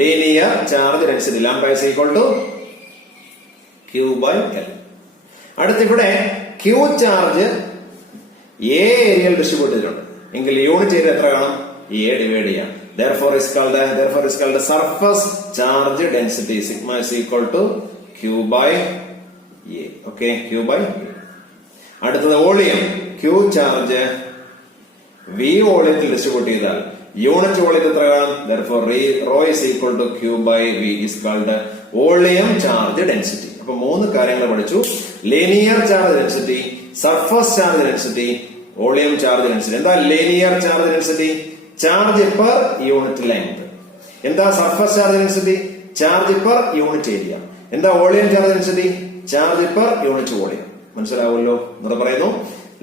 Linear charge density lambda is equal to Q by L. അടുത്തിവിടെ ക്യൂ ചാർജ് എ ഏരിയയിൽ ഡിസ്ട്രിബ്യൂട്ട് ചെയ്തിട്ടുണ്ട് എങ്കിൽ യൂണിറ്റ് ഏരിയ എത്ര കാണും? എ ഡിവൈഡ് ചെയ്യാം. Therefore is called surface charge density. Sigma is equal to Q by A. Okay, Q by A. അടുത്തത് volume. Q charge V വോളിയത്തിൽ distribute ചെയ്താൽ യൂണിറ്റ് വോളിയത്തിൽ എത്ര കാണും? Therefore rho is equal to Q by V is called volume charge density. അപ്പൊ 3 കാര്യങ്ങൾ പഠിച്ചു: linear charge density, surface charge density, volume charge density. എന്താ linear charge density? Charge per unit length. എന്താ surface charge density? Charge per unit area. എന്താ volume charge density? Charge per unit volume. മനസ്സിലാവുമല്ലോ? എന്നിട്ട് പറയുന്നു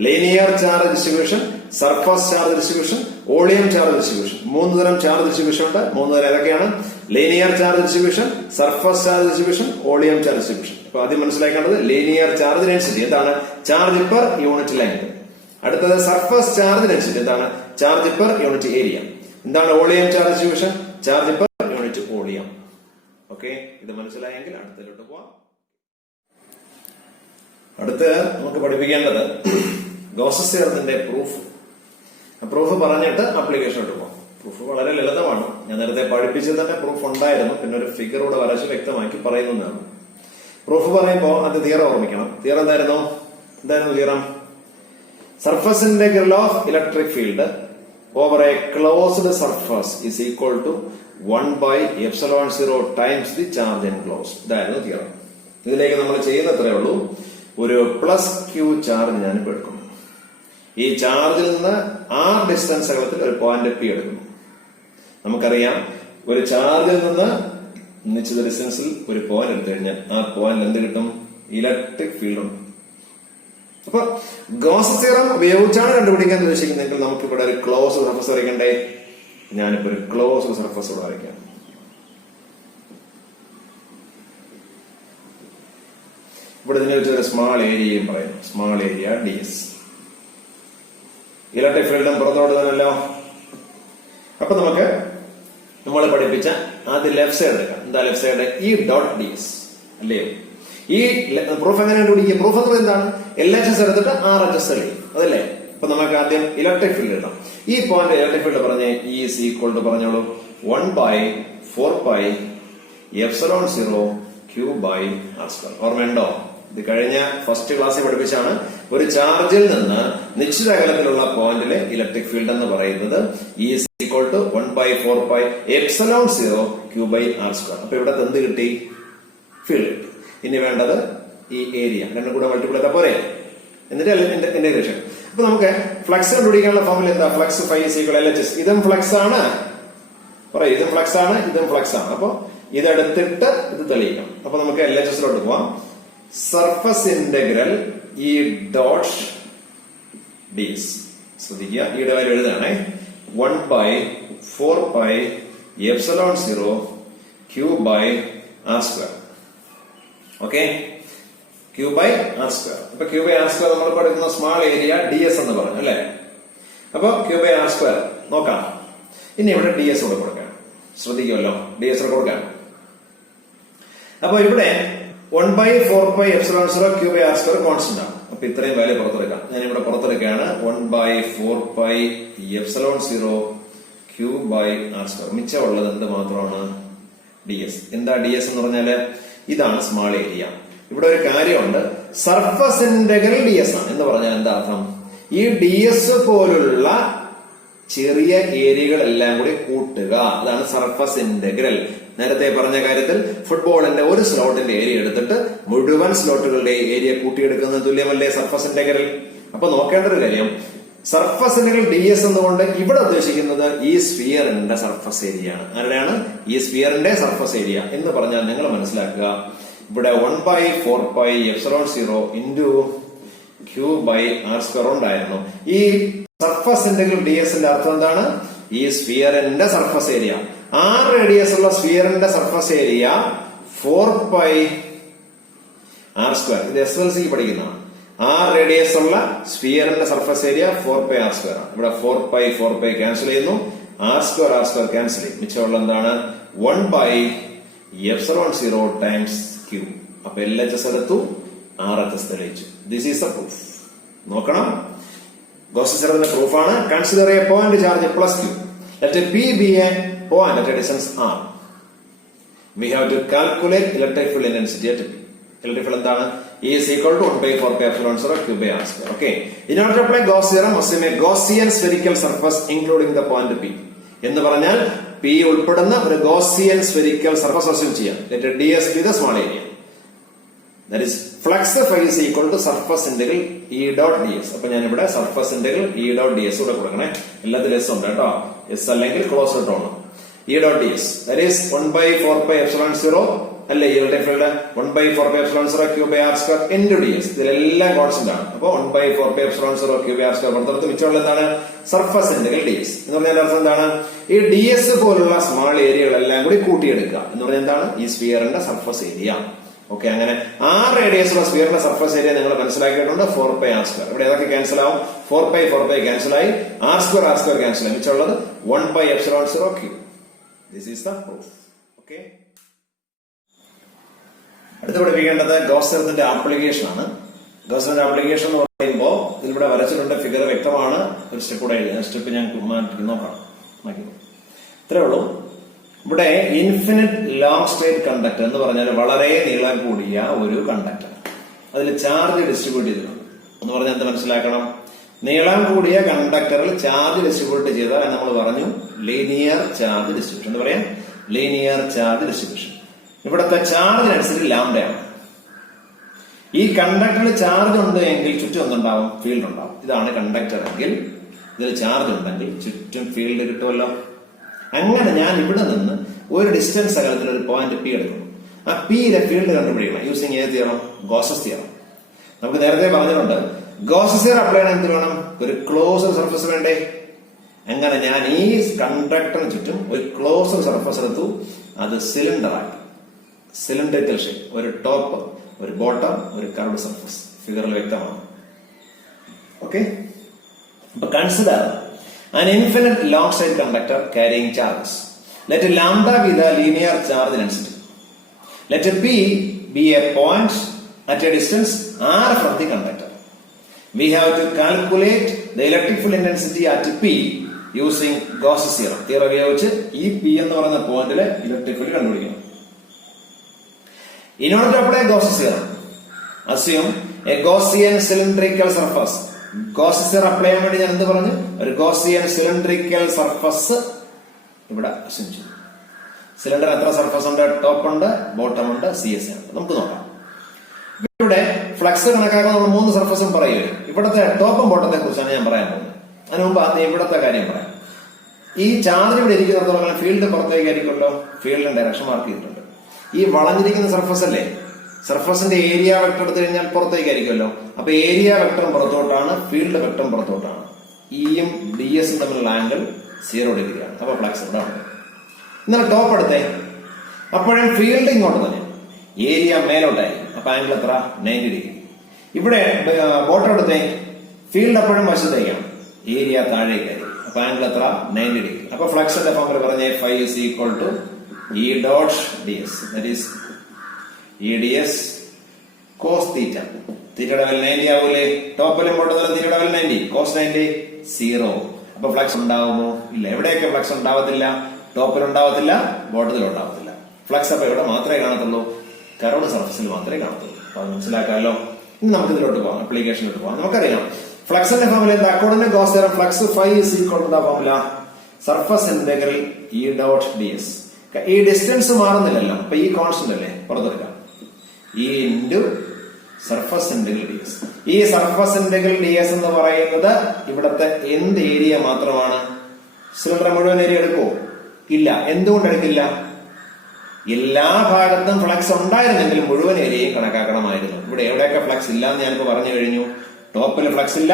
linear charge distribution, surface charge distribution, volume charge distribution. 3 തരം charge distribution ഉണ്ട്. 3 തരം ഏതൊക്കെയാണ്? Linear charge distribution, surface charge distribution, volume charge distribution. അപ്പൊ ആദ്യം മനസ്സിലാക്കേണ്ടത് ലീനിയർ ചാർജ് ഡെൻസിറ്റി എന്താണ്? Charge per unit length. അടുത്തത് സർഫസ് ചാർജ് ഡെൻസിറ്റി എന്താണ്? Charge per unit area. എന്താണ് volume charge distribution? Charge per unit volume. Okay, ഇത് മനസ്സിലായെങ്കിൽ അടുത്തതിലോട്ട് പോവാം. അടുത്ത് നമുക്ക് പഠിപ്പിക്കേണ്ടത് ഗോസസ് തിയറത്തിന്റെ പ്രൂഫ് പറഞ്ഞിട്ട് ആപ്ലിക്കേഷനോട്ട് പോകാം. പ്രൂഫ് വളരെ ലളിതമാണ്. ഞാൻ നേരത്തെ പഠിപ്പിച്ചത് തന്നെ പ്രൂഫ് ഉണ്ടായിരുന്നു, പിന്നെ ഒരു ഫിഗറൂടെ വരച്ച് വ്യക്തമാക്കി പറയുന്നതാണ്. പ്രൂഫ് പറയുമ്പോൾ അത് തിയറം ഓർമ്മിക്കണം. തിയറം എന്തായിരുന്നു theorem? Surface integral of electric field over a closed surface is equal to 1/ε0 times the charge enclosed. ഇതായിരുന്നു തിയറം. ഇതിലേക്ക് നമ്മൾ ചെയ്യുന്നത്രേ ഉള്ളൂ. ഒരു +q ചാർജ് ഞാനിപ്പോൾ എടുക്കുന്നു. ഈ ചാർജിൽ നിന്ന് r ഡിസ്റ്റൻസ് അകലത്തിൽ ഒരു പോയിന്റ് P എടുക്കുന്നു. നമുക്കറിയാം ഒരു ചാർജിൽ നിന്ന് നിശ്ചിത ഡിസ്റ്റൻസിൽ ഒരു പോയിന്റ് എടുത്തു കഴിഞ്ഞാൽ ആ പോയിന്റ് എന്ത് കിട്ടും? ഇലക്ട്രിക് ഫീൽഡ് ഉണ്ട്. അപ്പൊ ഗോസസ് തിയറം ഉപയോഗിച്ചാണ് കണ്ടുപിടിക്കാൻ ഉദ്ദേശിക്കുന്നതെങ്കിൽ നമുക്ക് ഇവിടെ ഒരു ക്ലോസ് സർഫസ് വരയ്ക്കണ്ടേ? ഞാനിപ്പോ ഒരു ക്ലോസ് സർഫസ് ഇവിടെ വരയ്ക്കാം. ഇവിടെ ഇതിനെ വെച്ചൊരു സ്മാൾ ഏരിയയും പറയുന്നു. Small area ds. ഇലക്ട്രിക് ഫീൽഡും പുറത്തോടുന്നല്ലോ. അപ്പൊ നമുക്ക് നമ്മൾ പഠിപ്പിച്ച ആദ്യം ലെഫ്റ്റ് സൈഡ് എടുക്കാം. എന്താ ലെഫ്റ്റ് സൈഡ്? E.ds അല്ലേ? ഈ പ്രൂഫ് എങ്ങനെ കണ്ടുപിടിക്കുക? പ്രൂഫ് എന്ന് പറയുന്നത് എന്താണ്? LHS എടുത്തിട്ട് RHS തെളിയും, അതല്ലേ? അപ്പൊ നമുക്ക് ആദ്യം ഇലക്ട്രിക് ഫീൽഡ് ഇടാം. ഈ പോയിന്റ് ഇലക്ട്രിക് ഫീൽഡ് പറഞ്ഞ് E is equal to പറഞ്ഞോളൂ 1/4πε0 Q/r². ഓർമ്മയുണ്ടോ? ഇത് കഴിഞ്ഞ ഫസ്റ്റ് ക്ലാസ്സിൽ പഠിപ്പിച്ചാണ്. ഒരു ചാർജിൽ നിന്ന് നിശ്ചിത അകലത്തിലുള്ള പോയിന്റിലെ ഇലക്ട്രിക് ഫീൽഡ് എന്ന് പറയുന്നത് E is equal to 1/4πε0 Q/r². അപ്പൊ ഇവിടെ എന്ത് കിട്ടി? ഫീൽഡ് കിട്ടി. ഇനി വേണ്ടത് ഈ ഏരിയ രണ്ടും കൂടെ മൾട്ടിപ്പിൾ ചെയ്താൽ പോരെ? എന്നിട്ട് ഇന്റഗ്രേഷൻ. അപ്പൊ നമുക്ക് ഫ്ലക്സ് കണ്ടുപിടിക്കാനുള്ള ഫോർമുല എന്താ? Flux ϕ = LHS. ഇതും ഫ്ലക്സ് ആണ്, പറയും. ഇതും ഫ്ലക്സ് ആണ്, ഇതും ഫ്ലക്സ് ആണ്. അപ്പൊ ഇതെടുത്തിട്ട് ഇത് തെളിയിക്കണം. അപ്പൊ നമുക്ക് LHSലോട്ട് പോവാം. Surface integral E.ds. ശ്രദ്ധിക്കുക, ഈയുടെ വാല്യൂ എഴുതാണേ. 1/4πε0 Q/r². Okay, Q/r². അപ്പൊ Q/r² നമ്മൾ പഠിക്കുന്ന സ്മാൾ ഏരിയ ds എന്ന് പറഞ്ഞു അല്ലെ? അപ്പൊ Q/r² നോക്കാം. ഇനി ഇവിടെ ds കൂടെ കൊടുക്കാം. ശ്രദ്ധിക്കുമല്ലോ, ds കൊടുക്കാം. അപ്പൊ ഇവിടെ 1/4πε0 Q/r² കോൺസ്റ്റന്റ് ആണ്. അപ്പൊ ഇത്രയും വാല്യൂ പുറത്തെടുക്കാം. ഞാൻ ഇവിടെ പുറത്തെടുക്കുകയാണ്. 1/4πε0 Q/r². മിച്ചമുള്ളത് എന്ത് മാത്രമാണ്? ds. എന്താ ds എന്ന് പറഞ്ഞാല്? ഇതാണ് സ്മാൾ ഏരിയ. ഇവിടെ ഒരു കാര്യമുണ്ട്. സർഫസ് ഇന്റഗ്രൽ ds ആണ് എന്ന് പറഞ്ഞാൽ എന്താ അർത്ഥം? ഈ ds പോലുള്ള ചെറിയ ഏരിയകളെല്ലാം കൂടി കൂട്ടുക. അതാണ് സർഫസ് ഇന്റഗ്രൽ. നേരത്തെ പറഞ്ഞ കാര്യത്തിൽ ഫുട്ബോളിന്റെ ഒരു സ്ലോട്ടിന്റെ ഏരിയ എടുത്തിട്ട് മുഴുവൻ സ്ലോട്ടുകളുടെ ഏരിയ കൂട്ടിയെടുക്കുന്നത് തുല്യമല്ലേ സർഫസ് ഇന്റഗ്രൽ? അപ്പൊ നോക്കേണ്ട ഒരു കാര്യം, സർഫസ് ഇന്റഗ്രൽ ds എന്നുകൊണ്ട് ഇവിടെ ഉദ്ദേശിക്കുന്നത് ഈ സ്ഫിയറിന്റെ സർഫസ് ഏരിയ ആണ്. ആരുടെയാണ്? ഈ സ്ഫിയറിന്റെ സർഫസ് ഏരിയ എന്ന് പറഞ്ഞാൽ നിങ്ങൾ മനസ്സിലാക്കുക, ഇവിടെ 1/4πε0 Q/r² ഉണ്ടായിരുന്നു. ഈ സർഫസ് ഇന്റഗ്രൽ ds ന്റെ അർത്ഥം എന്താണ്? ഈ സ്ഫിയറിന്റെ സർഫസ് ഏരിയ. r റേഡിയസ് ഉള്ള സ്ഫിയറിന്റെ സർഫസ് ഏരിയ 4πr². ഇത് SLC പഠിക്കുന്നതാണ്. r റേഡിയസ് ഉള്ള സ്ഫിയറിന്റെ സർഫസ് ഏരിയ 4πr² ആണ്. ഇവിടെ 4π ക്യാൻസൽ ചെയ്യുന്നു, r² ക്യാൻസൽ ചെയ്യും. മിച്ചമുള്ള എന്താണ്? 1/ε0 ടൈംസ് Q. അപ്പൊ LHS എടുത്തു, RHS തെളിയിച്ചു. This is a proof. നോക്കണം, ഗോസസ് തിയറത്തിന്റെ പ്രൂഫാണ്. Consider a point charge +q. Let P be a point at a distance r. We have to calculate electric field intensity at P. Electric field എന്താണ്? E is equal to 1/4πε0 Q/r². Okay. In order to apply Gauss theorem, assume a Gaussian spherical surface including the point P. എന്ന് പറഞ്ഞാൽ P ഉൾപ്പെടുന്ന ഒരു Gaussian spherical surface assume ചെയ്യാം. Let ds be the small area. That is flux phi is equal to surface integral E.ds. അപ്പൊ ഞാൻ ഇവിടെ surface integral E.ds കൂടെ കൊടുക്കണേ. എല്ലാത്തിലും s ഉണ്ട് കേട്ടോ. s അല്ലെങ്കിൽ ക്ലോസ് ഇട്ടോണം. E.ds. That is 1/4πε0 അല്ലെ? ഈ electric field 1/4πε0 Q/r² into ds. ഇതിലെല്ലാം കോൺസ്റ്റന്റ് ആണ്. അപ്പൊ 1/4πε0 Q/r² പുറത്തെടുത്ത് മിച്ചമുള്ള എന്താണ്? സർഫസ് ഇന്റഗ്രൽ ds എന്ന് പറഞ്ഞാൽ അർത്ഥം എന്താണ്? ഈ ds പോലുള്ള സ്മാൾ ഏരിയകളെല്ലാം കൂടി കൂട്ടിയെടുക്കുക എന്ന് പറഞ്ഞാൽ എന്താണ്? ഈ സ്ഫിയറിന്റെ സർഫസ് ഏരിയ. ഓക്കെ, അങ്ങനെ 6 റേഡിയസ് ഉള്ള സ്ഫിയറിന്റെ സർഫസ് ഏരിയ നിങ്ങൾ മനസ്സിലാക്കിയിട്ടുണ്ട്. 4πr². ഇവിടെ ഏതൊക്കെ ക്യാൻസൽ ആവും? 4π ക്യാൻസൽ ആയി, r² ക്യാൻസൽ ആയി, മിച്ചമുള്ളത് 1/ε0 Q. This is the proof. Okay, അടുത്ത പഠിപ്പിക്കേണ്ടത് ഗോസ് തിയറത്തിന്റെ ആപ്ലിക്കേഷൻ ആണ്. ഗോസ് തിയറത്തിന്റെ ആപ്ലിക്കേഷൻ എന്ന് പറയുമ്പോൾ ഇതിലൂടെ വരച്ചിട്ടുണ്ട്, ഫിഗർ വ്യക്തമാണ്. ഒരു സ്റ്റെപ്പ് കൂടെ എഴുതി, സ്റ്റെപ്പ് ഞാൻ നോക്കാം. ഇത്രേ ഉള്ളൂ. ഇവിടെ ഇൻഫിനിറ്റ് ലോങ് സ്റ്റേറ്റ് കണ്ടക്ടർ എന്ന് പറഞ്ഞാൽ വളരെ നീളം കൂടിയ ഒരു കണ്ടക്ടർ, അതിൽ ചാർജ് ഡിസ്ട്രിബ്യൂട്ട് ചെയ്തിട്ടുണ്ട് എന്ന് പറഞ്ഞാൽ എന്ത് മനസ്സിലാക്കണം? നീളം കൂടിയ കണ്ടക്ടറിൽ ചാർജ് ഡിസ്ട്രിബ്യൂട്ട് ചെയ്താൽ നമ്മൾ പറഞ്ഞു ലീനിയർ ചാർജ് ഡിസ്ട്രിബ്യൂഷൻ എന്ന് പറയാം. Linear charge distribution. ഇവിടുത്തെ ചാർജിനനുസരിച്ച് ലാംഡയാണ്. ഈ കണ്ടക്ടറിൽ ചാർജ് ഉണ്ട് എങ്കിൽ ചുറ്റും എന്തുണ്ടാവും? ഫീൽഡ് ഉണ്ടാവും. ഇതാണ് കണ്ടക്ടർ എങ്കിൽ ഇതിൽ ചാർജ് ഉണ്ടെങ്കിൽ ചുറ്റും ഫീൽഡ് കിട്ടുമല്ലോ. അങ്ങനെ ഞാൻ ഇവിടെ നിന്ന് ഒരു ഡിസ്റ്റൻസ് അകലത്തിൽ ഒരു പോയിന്റ് പി എടുക്കുന്നു. ആ പിയിലെ ഫീൽഡ് കണ്ടുപിടിക്കണം യൂസിങ് ഏത് തിയറം? Gauss's theorem. നമുക്ക് നേരത്തെ പറഞ്ഞിട്ടുണ്ട്, ഗോസസ് തിയറം അപ്ലൈ ചെയ്യാൻ എന്ത് വേണം? ഒരു ക്ലോസ്ഡ് സർഫസ് വേണ്ടേ? അങ്ങനെ ഞാൻ ഈ കണ്ടക്ടറിന് ചുറ്റും ഒരു ക്ലോസ്ഡ് സർഫസ് എടുത്തു. അത് സിലിണ്ടർ ആക്കി, സിലിണ്ടറിക്കൽ ഷേപ്പ്, ഒരു ടോപ്പ്, ഒരു ബോട്ടം, ഒരു കർവ്ഡ് സർഫസ്. ഫിഗറിൽ വ്യക്തമാണ്. ഓക്കെ, അപ്പൊ consider an infinite long straight conductor carrying charges. Let lambda be the linear charge density. Let P be a point at a distance r from the conductor. We have to calculate the electric field intensity at P using Gauss's theorem. Theorem ഉപയോഗിച്ച് ഈ P എന്ന് പറയുന്ന പോയിന്റിലെ electric field കണ്ടുപിടിക്കണം. In order to apply Gauss's theorem, assume a Gaussian cylindrical surface. Goes theorem apply ചെയ്യാൻ വേണ്ടി ഞാൻ എന്ത് പറഞ്ഞു? ഒരു ഗോസിയൻ സിലിണ്ടറിക്കൽ സർഫസ് ഇവിടെ അസ്യൂം ചെയ്തു. സിലിണ്ടർ എത്ര സർഫസ് ഉണ്ട്? ടോപ്പ് ഉണ്ട്, ബോട്ടം ഉണ്ട്, CS ഉണ്ട്. നമുക്ക് നോക്കാം. ഇവിടെ ഫ്ലക്സ് കണക്കാക്കാൻ നമ്മൾ 3 സർഫസും പറയുകയും ഇവിടുത്തെ ടോപ്പും ബോട്ടത്തെ കുറിച്ചാണ് ഞാൻ പറയാൻ പോകുന്നത്. അതിന് മുമ്പ് ആദ്യം ഇവിടുത്തെ കാര്യം പറയാം. ഈ ചാർജ് ഇവിടെ ഇരിക്കുന്നിടത്തോളം ഫീൽഡ് പുറത്തേക്കായിരിക്കുമല്ലോ. ഫീൽഡിന്റെ ഡയറക്ഷൻ മാർക്ക് ചെയ്തിട്ടുണ്ട്. ഈ വളഞ്ഞിരിക്കുന്ന സർഫസ് അല്ലേ, സർഫസിന്റെ ഏരിയ വെക്ടർ എടുത്തു കഴിഞ്ഞാൽ പുറത്തേക്കായിരിക്കുമല്ലോ. അപ്പൊ ഏരിയ വെക്ടറും പുറത്തോട്ടാണ്, ഫീൽഡ് വെക്ടറും പുറത്തോട്ടാണ്. ഇയും ഡിഎസും തമ്മിലുള്ള ആംഗിൾ 0 ഡിഗ്രിയാണ്. അപ്പൊ ഫ്ലക്സ് ഇവിടെ ഉണ്ട്. എന്നാൽ ടോപ്പ് എടുത്തേ, അപ്പോഴും ഫീൽഡ് ഇങ്ങോട്ട് തന്നെ, ഏരിയ മേലോട്ടായി. അപ്പൊ ആംഗിൾ എത്ര? 90 ഡിഗ്രി. ഇവിടെ ബോട്ടം എടുത്തേ, ഫീൽഡ് അപ്പോഴും വശത്തേക്കാണ്, ഏരിയ താഴേക്കായിരിക്കും. അപ്പൊ ആംഗിൾ എത്ര? 90 ഡിഗ്രി. അപ്പൊ ഫ്ലക്സിന്റെ ഫോമിൽ പറഞ്ഞേ phi is equal to E dot ds. That is EDS cos theta. തീറ്റയുടെ വാല്യൂ 90 ആവൂലേ? ടോപ്പിലും ബോട്ടത്തിലും തീറ്റയുടെ വാല്യൂ 90, കോസ് 90 0. അപ്പൊ ഫ്ലക്സ് ഉണ്ടാവുമോ? ഇല്ല. എവിടെയൊക്കെ ഫ്ലക്സ് ഉണ്ടാവത്തില്ല? ടോപ്പിൽ ഉണ്ടാവത്തില്ല, ബോട്ടത്തിൽ ഉണ്ടാവത്തില്ല. ഫ്ലക്സ് അപ്പൊ ഇവിടെ മാത്രമേ കാണത്തുള്ളൂ, കർവ്ഡ് സർഫസിൽ മാത്രമേ കാണത്തുള്ളൂ. അപ്പൊ അത് മനസ്സിലാക്കാമല്ലോ. ഇനി നമുക്ക് ഇതിലോട്ട് പോകാം, അപ്ലിക്കേഷനിലോട്ട് പോകാം. നമുക്കറിയാം ഫ്ലക്സിന്റെ ഫോർമുല എന്താ? According to Gauss theorem flux phi is equal to the formula surface integral E dot ds. ഈ ഡിസ്റ്റൻസ് മാറുന്നില്ലല്ലോ, അപ്പൊ ഈ കോൺസ്റ്റന്റ് അല്ലേ, പുറത്തെടുക്കാം. E into surface integral ds. ഈ സർഫസ് ഇന്റഗ്രൽ ds എന്ന് പറയുന്നത് ഇവിടത്തെ എന്ത് ഏരിയ മാത്രമാണ്? സിലിണ്ടർ മുഴുവൻ ഏരിയ എടുക്കുമോ? ഇല്ല. എന്തുകൊണ്ട് എടുക്കില്ല? എല്ലാ ഭാഗത്തും ഫ്ലക്സ് ഉണ്ടായിരുന്നെങ്കിൽ മുഴുവൻ ഏരിയയും കണക്കാക്കണമായിരുന്നു. ഇവിടെ എവിടെയൊക്കെ ഫ്ലക്സ് ഇല്ല എന്ന് ഞാനിപ്പോ പറഞ്ഞു കഴിഞ്ഞു. ടോപ്പിൽ ഫ്ലക്സ് ഇല്ല,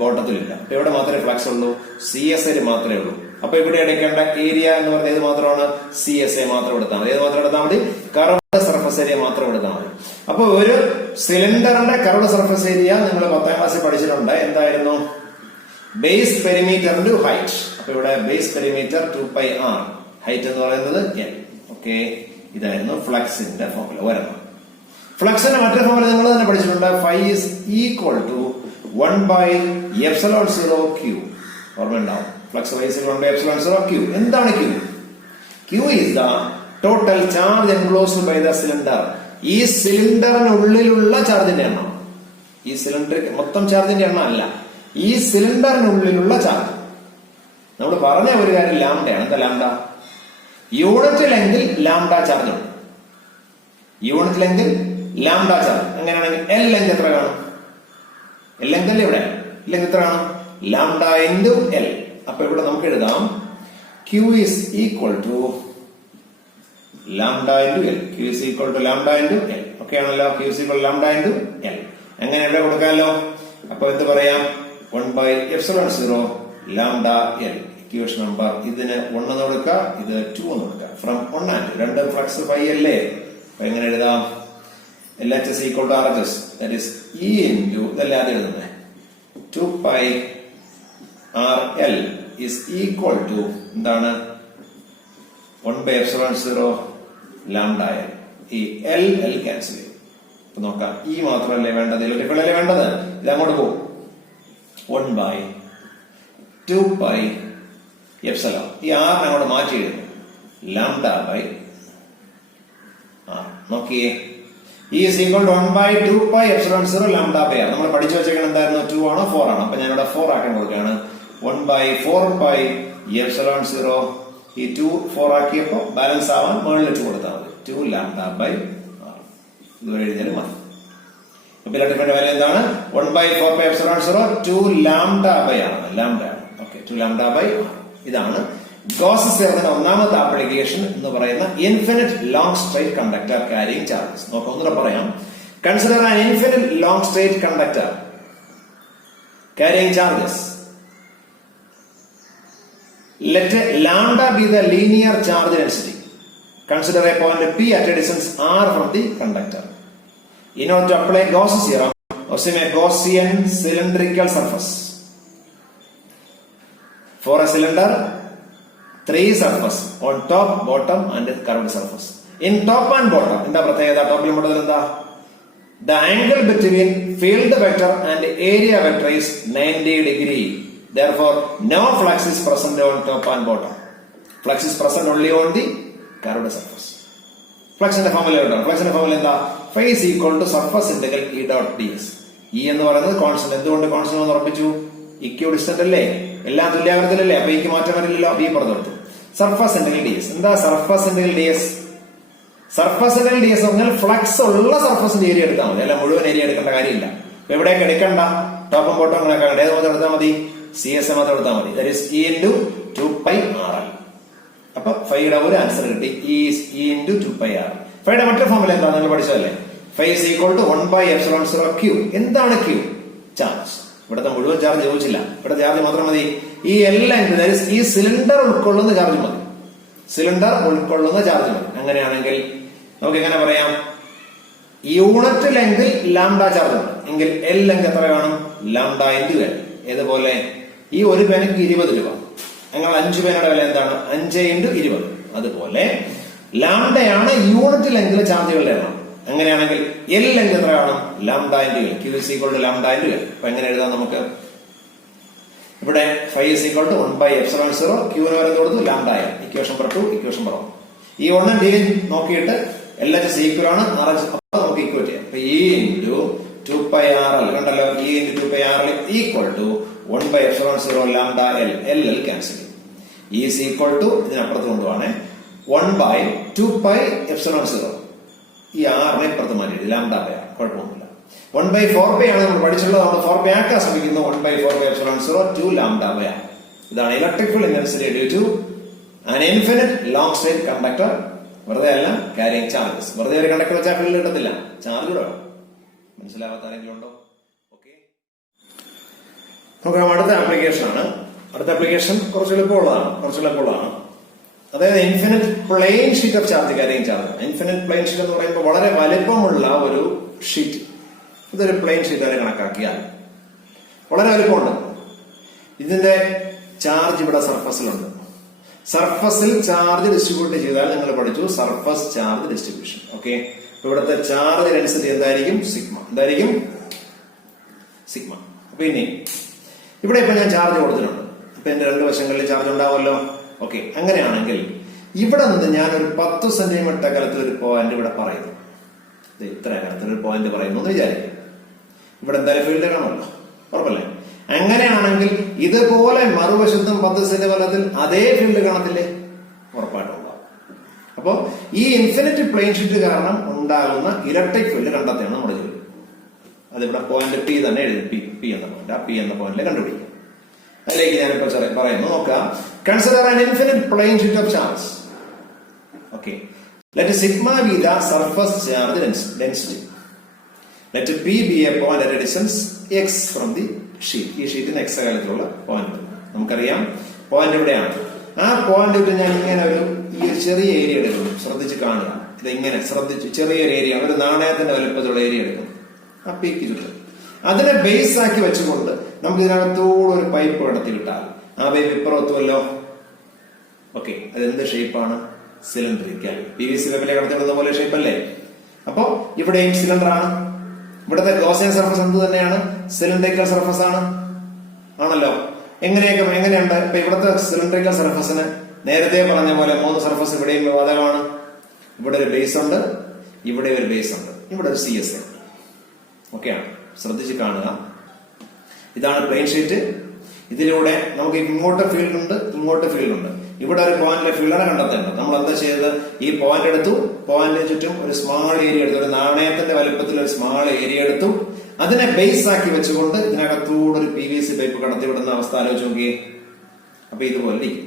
ബോട്ടത്തിലില്ല. അപ്പൊ എവിടെ മാത്രമേ ഫ്ലക്സ് ഉള്ളൂ? CS മാത്രമേ ഉള്ളൂ. അപ്പൊ ഇവിടെ എടുക്കേണ്ട ഏരിയ എന്ന് പറഞ്ഞാൽ ഏത് മാത്രമാണ്? CSA മാത്രം എടുത്താൽ മതി. ഏത് മാത്രം എടുത്താൽ മതി? കർവ്ഡ് സർഫസ് ഏരിയ മാത്രം എടുത്താൽ മതി. അപ്പൊ ഒരു സിലിണ്ടറിന്റെ കർവ്ഡ് സർഫസ് ഏരിയ നിങ്ങൾ 10ാം ക്ലാസ്സിൽ പഠിച്ചിട്ടുണ്ട്. എന്തായിരുന്നു? Base perimeter into height. അപ്പൊ ഇവിടെ ബേസ് പെരിമീറ്റർ 2πr, ഹൈറ്റ് എന്ന് പറയുന്നത് L. ഓക്കെ, ഇതായിരുന്നു ഫ്ലക്സിന്റെ ഫോർമുല. ഒരെണ്ണം. ഫ്ലക്സിന്റെ മറ്റൊരു ഫോർമുല നിങ്ങൾ തന്നെ പഠിച്ചിട്ടുണ്ട്. phi is equal to 1/ε0 Q. ഓർമ്മ ഉണ്ടാവും. Flux phi is equal to 1/ε0 Q. എന്താണ് Q? Q is the total charge enclosed by the cylinder. ഈ സിലിണ്ടറിനുള്ളിലുള്ള ചാർജിന്റെ എണ്ണം. ഈ സിലിണ്ടർ മൊത്തം ചാർജിന്റെ എണ്ണം അല്ല, ഈ സിലിണ്ടറിനുള്ളിലുള്ള ചാർജ്. നമ്മൾ പറഞ്ഞ ഒരു കാര്യം ലാംഡയാണ്. എന്താ ലാംഡ? യൂണിറ്റ് ലെങ്തിൽ ലാംഡ ചാർജ് ഉണ്ട്. യൂണിറ്റ് ലെങ്തിൽ ലാംഡ ചാർജ്. അങ്ങനെയാണെങ്കിൽ L ലെങ്ത് എത്ര കാണും? L ലെങ്ത് അല്ലേ ഇവിടെ? ലെങ്ത് എത്ര കാണും? Lambda into L. അപ്പൊ ഇവിടെ നമുക്ക് എഴുതാം Q is equal to lambda into L. Q is equal to lambda into L. Okay ആണല്ലോ? Q is equal to lambda into L. എങ്ങനെ ഇവിടെ കൊടുക്കാമല്ലോ? അപ്പൊ എന്ത് പറയാം? 1/ε0 ലാംഡ എൽ. ഇക്വേഷൻ നമ്പർ ഇതിന് 1 എന്ന് കൊടുക്കുക, ഇത് 2 എന്ന് കൊടുക്കുക. ഫ്രം 1 and 2 രണ്ടും ഫ്ലക്സ് ഫൈ അല്ലേ? അപ്പൊ എങ്ങനെ എഴുതാം? LHS equal to RHS, that is E into ഇതല്ലേ ആദ്യം എഴുതുന്നത്, 2 RL is equal to എന്താണ്? 1/ε0 ലാംഡ എൽ. ഈ എൽ ക്യാൻസൽ ചെയ്യും. അപ്പൊ നോക്കാം, ഈ മാത്രമല്ലേ വേണ്ടത്, ഇലക്ട്രിക് അല്ലേ വേണ്ടത്? ഇത് അങ്ങോട്ട് പോകും. 1/2πε. ഈ ആറിനെ അങ്ങോട്ട് മാറ്റി എഴുതും. Lambda by R. നോക്കിയേ, E is equal to 1/2πε0 lambda by R. നമ്മൾ പഠിച്ചു വെച്ചേക്കണം എന്തായിരുന്നു? 2 ആണോ 4 ആണോ? അപ്പൊ ഞാനിവിടെ 4 ആക്കാൻ കൊടുക്കുകയാണ്. 1/4πε0. ഈ 2 4 ആക്കിയപ്പോ ബാലൻസ് ആവാൻ മുകളിൽ 2 കൊടുത്താൽ മതി. 2 ലാംഡ ബൈ ആർ. ഇതുവരെ എഴുതിയാലും മതി. അപ്പൊ ഇലക്ട്രിക്കിന്റെ വാല്യൂ എന്താണ്? 1/4πε0 2 lambda by R. Lambda. Okay, 2 lambda by R. ഇതാണ് ഗോസ്സ് തിയറത്തിന്റെ ഒന്നാമത്തെ ആപ്ലിക്കേഷൻ എന്ന് പറയുന്ന infinite long straight conductor carrying charges. നോക്കാം, ഒന്നുകൂടെ പറയാം. Consider an infinite long straight conductor carrying charges. Let lambda be the linear charge density. Consider a point P at a distance r from the conductor. In order to apply Gauss's theorem, assume a Gaussian cylindrical surface. For a cylinder, 3 surface on top, bottom and curved surface. In top and bottom, എന്താ പ്രത്യേകത? ടോപ്പിലും ബോട്ടത്തിലും എന്താ? The angle between field vector and area vector is 90 degree. Therefore, no flux is present on top and bottom. Flux is present only on the curved surface. Flux in the formula എന്താണ്? Flux in the formula എന്താ? Phi is equal to surface integral E dot ds. E എന്ന് പറയുന്നത് constant. എന്തുകൊണ്ട് constant എന്ന് ഉറപ്പിച്ചു? EQ distant അല്ലേ? എല്ലാം തുല്യാവർത്തനല്ലേ? അപ്പൊ ഇക്ക് മാറ്റം വരില്ലല്ലോ. ഈ പറഞ്ഞു സർഫസ് ഇന്റഗ്രൽ ds. എന്താ surface integral ds? Surface integral ds പറഞ്ഞാൽ ഫ്ലക്സ് ഉള്ള സർഫസിന്റെ ഏരിയ എടുത്താൽ മതി, അല്ല മുഴുവൻ ഏരിയ എടുക്കേണ്ട കാര്യമില്ല. എവിടെയൊക്കെ എടുക്കണ്ട? ടോപ്പും ബോട്ടം കണക്കാ. ഏത് മാത്രം എടുത്താൽ മതി? CS മാത്രം എടുത്താൽ മതി. That is E into 2πRL. അപ്പൊ ഫൈയുടെ ഒരു ആൻസർ കിട്ടി. E into 2πRL. ഫൈയുടെ മറ്റൊരു ഫോർമുല എന്താ? നിങ്ങൾ പഠിച്ചതല്ലേ? Phi is equal to 1/ε0 Q. എന്താണ് Q? ചാർജ്. ഇവിടുത്തെ മുഴുവൻ ചാർജ് ചോദിച്ചില്ല, ഇവിടെ ചാർജ് മാത്രം മതി. ഈ എല്ലാം ഈ സിലിണ്ടർ ഉൾക്കൊള്ളുന്ന ചാർജ് മതി. സിലിണ്ടർ ഉൾക്കൊള്ളുന്ന ചാർജ് മതി. അങ്ങനെയാണെങ്കിൽ നമുക്ക് എങ്ങനെ പറയാം? യൂണിറ്റ് ലെങ്തിൽ ലാംഡ ചാർജ് ഉണ്ട് എങ്കിൽ എൽ ലെങ്ത് എത്ര വേണം? Lambda into L. ഏതുപോലെ ഈ ഒരു പേനക്ക് 20 രൂപ, ഞങ്ങൾ 5 പേനയുടെ വില എന്താണ്? 5 into 20. അതുപോലെ ലാംഡയാണ് യൂണിറ്റ് ലെങ്തിൽ ചാർജുകളുടെ എണ്ണം. അങ്ങനെയാണെങ്കിൽ എൽ ലെങ്ത് എത്ര വേണം? Lambda into L. Q is equal to lambda into L. അപ്പൊ എങ്ങനെ എഴുതാം നമുക്ക്? ഇവിടെ phi is equal to 1/ε0 Q ന് വരെ കൊടുത്തു lambda L. Equation number 2, equation number 1. ഈ 1 ഡി നോക്കിയിട്ട് LHS ഈക്വൽ ആണ് RH. അപ്പൊ നമുക്ക് ഈക്വൽ ചെയ്യാം. അപ്പൊ E into 2πRL കണ്ടല്ലോ. E into 2πRL equal to 1/ε0 lambda L. L cancel ചെയ്യും. E is equal to ഇതിനപ്പുറത്ത് കൊണ്ടുപോവാണേ 1/2πε0. ഈ ആറിനെ ഇപ്പുറത്ത് മാറ്റി ലാംഡ ബൈ ആർ. കുഴപ്പമൊന്നുമില്ല. 1/4π ആണ് നമ്മൾ പഠിച്ചുള്ളത്. നമ്മൾ 4π ആക്കാൻ ശ്രമിക്കുന്നു. 1/4πε0 2 ലാംഡ ബൈ ആർ. ഇതാണ് electric field intensity due to an infinite long straight conductor. വെറുതെ അല്ല, ക്യാരിയിങ് ചാർജസ്. വെറുതെ ഒരു കണ്ടക്ടർ വെച്ചാൽ ഫീൽഡ് കിട്ടത്തില്ല, ചാർജ് കൂടെ വേണം. മനസ്സിലാവാത്ത ആരെങ്കിലും ഉണ്ടോ? ഓക്കെ, നോക്കാം. അടുത്ത ആപ്ലിക്കേഷൻ ആണ്. അടുത്ത ആപ്ലിക്കേഷൻ കുറച്ച് എളുപ്പമുള്ളതാണ്. അതായത് infinite plane sheet of charge carrying charge. Infinite plane sheet എന്ന് പറയുമ്പോൾ വളരെ വലിപ്പമുള്ള ഒരു ഷീറ്റ്. ഇതൊരു പ്ലെയിൻ ഷീറ്റ് വരെ കണക്കാക്കിയാൽ വളരെ വലിപ്പമുണ്ട്. ഇതിന്റെ ചാർജ് ഇവിടെ സർഫസിലുണ്ട്. സർഫസിൽ ചാർജ് ഡിസ്ട്രിബ്യൂട്ട് ചെയ്താൽ നിങ്ങൾ പഠിച്ചു സർഫസ് ചാർജ് ഡിസ്ട്രിബ്യൂഷൻ. ഓക്കെ, ഇവിടുത്തെ ചാർജ് ഡെൻസിറ്റി എന്തായിരിക്കും? സിഗ്മ. എന്തായിരിക്കും? സിഗ്മ. പിന്നെ ഇവിടെ ഇപ്പൊ ഞാൻ ചാർജ് കൊടുത്തിട്ടുണ്ട്. ഇപ്പൊ എന്റെ രണ്ട് വശങ്ങളിൽ ചാർജ് ഉണ്ടാവുമല്ലോ. ഓക്കെ, അങ്ങനെയാണെങ്കിൽ ഇവിടെ നിന്ന് ഞാൻ ഒരു 10 സെന്റിമീറ്റർ അകലത്തിൽ ഒരു പോയിന്റ് ഇവിടെ പറയുന്നു. ഇത്ര അകലത്തിൽ ഒരു പോയിന്റ് പറയുന്നു എന്ന് വിചാരിക്കും. ഇവിടെ എന്തായാലും ഫീൽഡ് കാണുമല്ലോ, ഉറപ്പല്ലേ? അങ്ങനെയാണെങ്കിൽ ഇതുപോലെ മറുവശത്തും 10 സെന്റിമീറ്റർ അകലത്തിൽ അതേ ഫീൽഡ് കാണത്തില്ലേ? ഉറപ്പായിട്ടുണ്ടാവും. അപ്പോ ഈ ഇൻഫിനിറ്റ് പ്ലെയിൻ ഷീറ്റ് കാരണം ഉണ്ടാകുന്ന ഇലക്ട്രിക് ഫീൽഡ് കണ്ടെത്തിയാണ് നമ്മുടെ ജോലി. അതിവിടെ പോയിന്റ് പി തന്നെ എഴുതി. പി എന്ന പോയിന്റ്, ആ പി എന്ന പോയിന്റിൽ കണ്ടുപിടിക്കുക. അതിലേക്ക് ഞാനിപ്പോ പറയുന്നു. നോക്കാം. Consider an infinite plane sheet of charge. Okay, let sigma be the surface charge density. Let P be a point at distance X from the sheet. ഈ ഷീറ്റിന് എക്സ് അകലത്തിലുള്ള പോയിന്റ് നമുക്കറിയാം. പോയിന്റ് എവിടെയാണ്? ആ പോയിന്റ് വിട്ട് ഞാൻ ഇങ്ങനെ ഈ ചെറിയ ഏരിയ എടുക്കുന്നു. ശ്രദ്ധിച്ച് കാണുക. ഇത് ഇങ്ങനെ ശ്രദ്ധിച്ച് ചെറിയൊരു ഏരിയ, ഒരു നാണയത്തിന്റെ വലുപ്പത്തിലുള്ള ഏരിയ എടുക്കുന്നു. ആ പീക്ക് ചുറ്റും അതിനെ ബേസ് ആക്കി വെച്ചുകൊണ്ട് നമുക്ക് ഇതിനകത്തൂടെ ഒരു പൈപ്പ് കടത്തി വിട്ടാൽ ആ പൈപ്പ് ഇപ്പുറത്തുമല്ലോ. ഓക്കെ, അതെന്ത് ഷേപ്പാണ്? സിലിണ്ടറിക്കൽ. PVC പൈപ്പിലെ കടത്തിവിടുന്ന പോലെ ഷേപ്പ് അല്ലേ? അപ്പോ ഇവിടെയും സിലിണ്ടർ ആണ്. ഇവിടുത്തെ ഗോസിയൻ സർഫസ് എന്ത് തന്നെയാണ്? സിലിണ്ടറിക്കൽ സർഫസ് ആണ്, ആണല്ലോ. എങ്ങനെയുണ്ട്? ഇപ്പൊ ഇവിടുത്തെ സിലിണ്ടറിക്കൽ സർഫസിന് നേരത്തെ പറഞ്ഞ പോലെ 3 സർഫസ് ഇവിടെയും ബാധകമാണ്. ഇവിടെ ഒരു ബേസ് ഉണ്ട്, ഇവിടെ ഒരു ബേസ് ഉണ്ട്, ഇവിടെ ഒരു CS ഉണ്ട്. ഓക്കെയാണ്, ശ്രദ്ധിച്ച് കാണുക. ഇതാണ് പ്ലെയിൻ ഷീറ്റ്. ഇതിലൂടെ നമുക്ക് ഇങ്ങോട്ട് ഫീൽഡ് ഉണ്ട്, ഇങ്ങോട്ട് ഫീൽഡ് ഉണ്ട്. ഇവിടെ ഒരു പോയിന്റിലെ ഫീൽഡിനെ കണ്ടെത്തേണ്ടത്. നമ്മൾ എന്താ ചെയ്തത്? ഈ പോയിന്റ് എടുത്തു, പോയിന്റിന് ചുറ്റും ഒരു സ്മാൾ ഏരിയ എടുത്തു, ഒരു നാണയത്തിന്റെ വലുപ്പത്തിൽ ഒരു സ്മാൾ ഏരിയ എടുത്തു. അതിനെ ബേസ് ആക്കി വെച്ചുകൊണ്ട് ഇതിനകത്തൂടെ ഒരു PVC പൈപ്പ് കടത്തിവിടുന്ന അവസ്ഥ ആലോചിച്ച് നോക്കിയേ. അപ്പൊ ഇതുപോലെ ഇരിക്കും.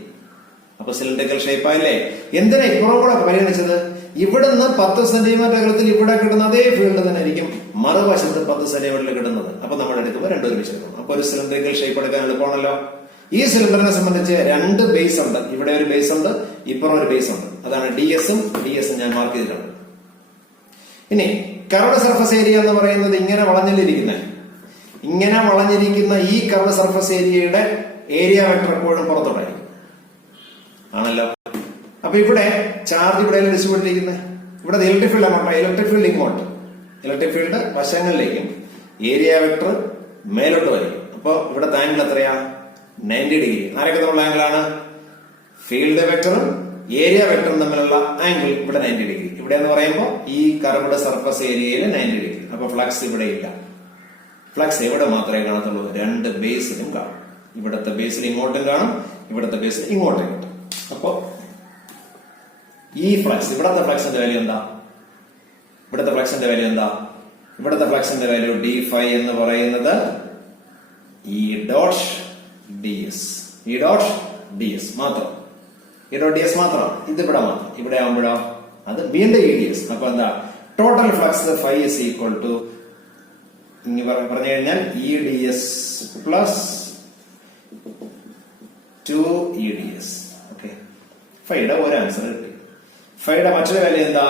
അപ്പൊ സിലിണ്ടറിക്കൽ ഷേപ്പ് ആയില്ലേ? എന്തിനാ ഇപ്പുറം കൂടെ പരിഗണിച്ചത്? ഇവിടുന്ന് 10 സെന്റിമീറ്റർ അകലത്തിൽ ഇവിടെ കിട്ടുന്ന അതേ ഫീൽഡ് തന്നെ ആയിരിക്കും മറുവശത്ത് 10 സെന്റിമീറ്ററിൽ കിട്ടുന്നത്. അപ്പൊ നമ്മൾ എടുക്കുമ്പോൾ രണ്ടും ഒരുമിച്ച് എടുക്കും. അപ്പൊ ഒരു സിലിണ്ടറിക്കൽ ഷേപ്പ് എടുക്കാൻ എളുപ്പമാണല്ലോ. ഈ സിലിണ്ടറിനെ സംബന്ധിച്ച് 2 ബേസ് ഉണ്ട്. ഇവിടെ ഒരു ബേസ് ഉണ്ട്, ഇപ്പുറം ഒരു ബേസ് ഉണ്ട്. അതാണ് DS-ഉം ഞാൻ മാർക്ക് ചെയ്തിട്ടുണ്ട്. ഇനി കർവ്ഡ് സർഫസ് ഏരിയ എന്ന് പറയുന്നത് ഇങ്ങനെ വളഞ്ഞിരിക്കുന്ന ഈ കർവ്ഡ് സർഫസ് ഏരിയയുടെ ഏരിയ വെക്ടർ എപ്പോഴും പുറത്തോട്ടായിരിക്കും, ആണല്ലോ. അപ്പൊ ഇവിടെ ചാർജ് ഇവിടെ ഡിസ്ട്രിബ്യൂട്ട് ചെയ്തിരിക്കുന്നത്. ഇവിടെ ഇലക്ട്രിക് ഫീൽഡ് അങ്ങോട്ടോ, ഇലക്ട്രിക് ഫീൽഡ് ഇങ്ങോട്ട്, ഇലക്ട്രിക് ഫീൽഡ് വശങ്ങളിലേക്കും ഏരിയ വെക്ടർ മേലോട്ട് വരും. അപ്പൊ ഇവിടെ ആംഗിൾ എത്രയാ? 90 ഡിഗ്രി. ആരൊക്കെ തമ്മിലുള്ള ആംഗിളാണ്? ഫീൽഡ് വെക്ടറും ഏരിയ വെക്ടറും തമ്മിലുള്ള ആംഗിൾ ഇവിടെ 90 ഡിഗ്രി. ഇവിടെ എന്ന് പറയുമ്പോൾ ഈ കർവ്ഡ് സർഫസ് ഏരിയയിൽ 90 ഡിഗ്രി. അപ്പൊ ഫ്ലക്സ് ഇവിടെ ഇല്ല. ഫ്ലക്സ് എവിടെ മാത്രമേ കാണത്തുള്ളൂ? 2 ബേസിലും കാണും. ഇവിടത്തെ ബേസിൽ ഇങ്ങോട്ടും കാണും, ഇവിടത്തെ ബേസിൽ ഇങ്ങോട്ടും കിട്ടും. അപ്പൊ ഈ ഫ്ലക്സ്, ഇവിടത്തെ ഫ്ലക്സിന്റെ വാല്യൂ എന്താ? ഇവിടത്തെ ഫ്ലക്സിന്റെ വാല്യൂ d∅ എന്ന് പറയുന്നത് E ഡോട്ട് ds മാത്രം. ഇതിവിടെ മാത്രം. ഇവിടെ ആകുമ്പോഴോ അത് വീണ്ടും EDS. അപ്പൊ എന്താ? Total flux φ is equal to പറഞ്ഞു കഴിഞ്ഞാൽ EDS പ്ലസ് 2EDS. ഓക്കെ, ഫൈയുടെ ഒരു ആൻസർ കിട്ടി. ഫൈയുടെ മറ്റൊരു വാല്യൂ എന്താ?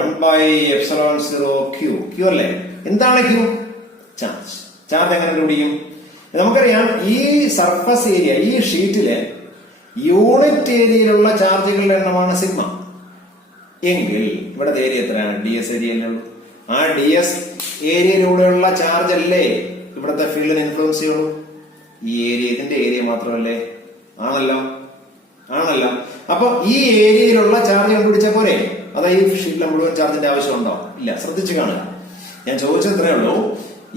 1/ε0Q. Q അല്ലേ? എന്താണ് Q? ചാർജ്. എങ്ങനെ കണ്ടുപിടിക്കും? നമുക്കറിയാം ഈ സർഫസ് ഏരിയ, ഈ ഷീറ്റിലെ യൂണിറ്റ് ഏരിയയിലുള്ള ചാർജുകളുടെ എണ്ണമാണ് സിഗ്മ. എങ്കിൽ ഇവിടെ ഏരിയ എത്രയാണ്? DS ഏരിയയിലുള്ളൂ. ആ DS ഏരിയയിലൂടെയുള്ള ചാർജ് അല്ലേ ഇവിടുത്തെ ഫീൽഡിന് ഇൻഫ്ലുവൻസ് ചെയ്യുള്ളൂ? ഈ ഏരിയ, ഇതിന്റെ ഏരിയ മാത്രമല്ലേ? ആണല്ലോ. അപ്പൊ ഈ ഏരിയയിലുള്ള ചാർജ് കണ്ടുപിടിച്ച പോലെ അതാ ഈ ഷീറ്റിലെ മുഴുവൻ ചാർജിന്റെ ആവശ്യമുണ്ടോ? ഇല്ല. ശ്രദ്ധിച്ചു കാണുക. ഞാൻ ചോദിച്ചത്രേ ഉള്ളൂ.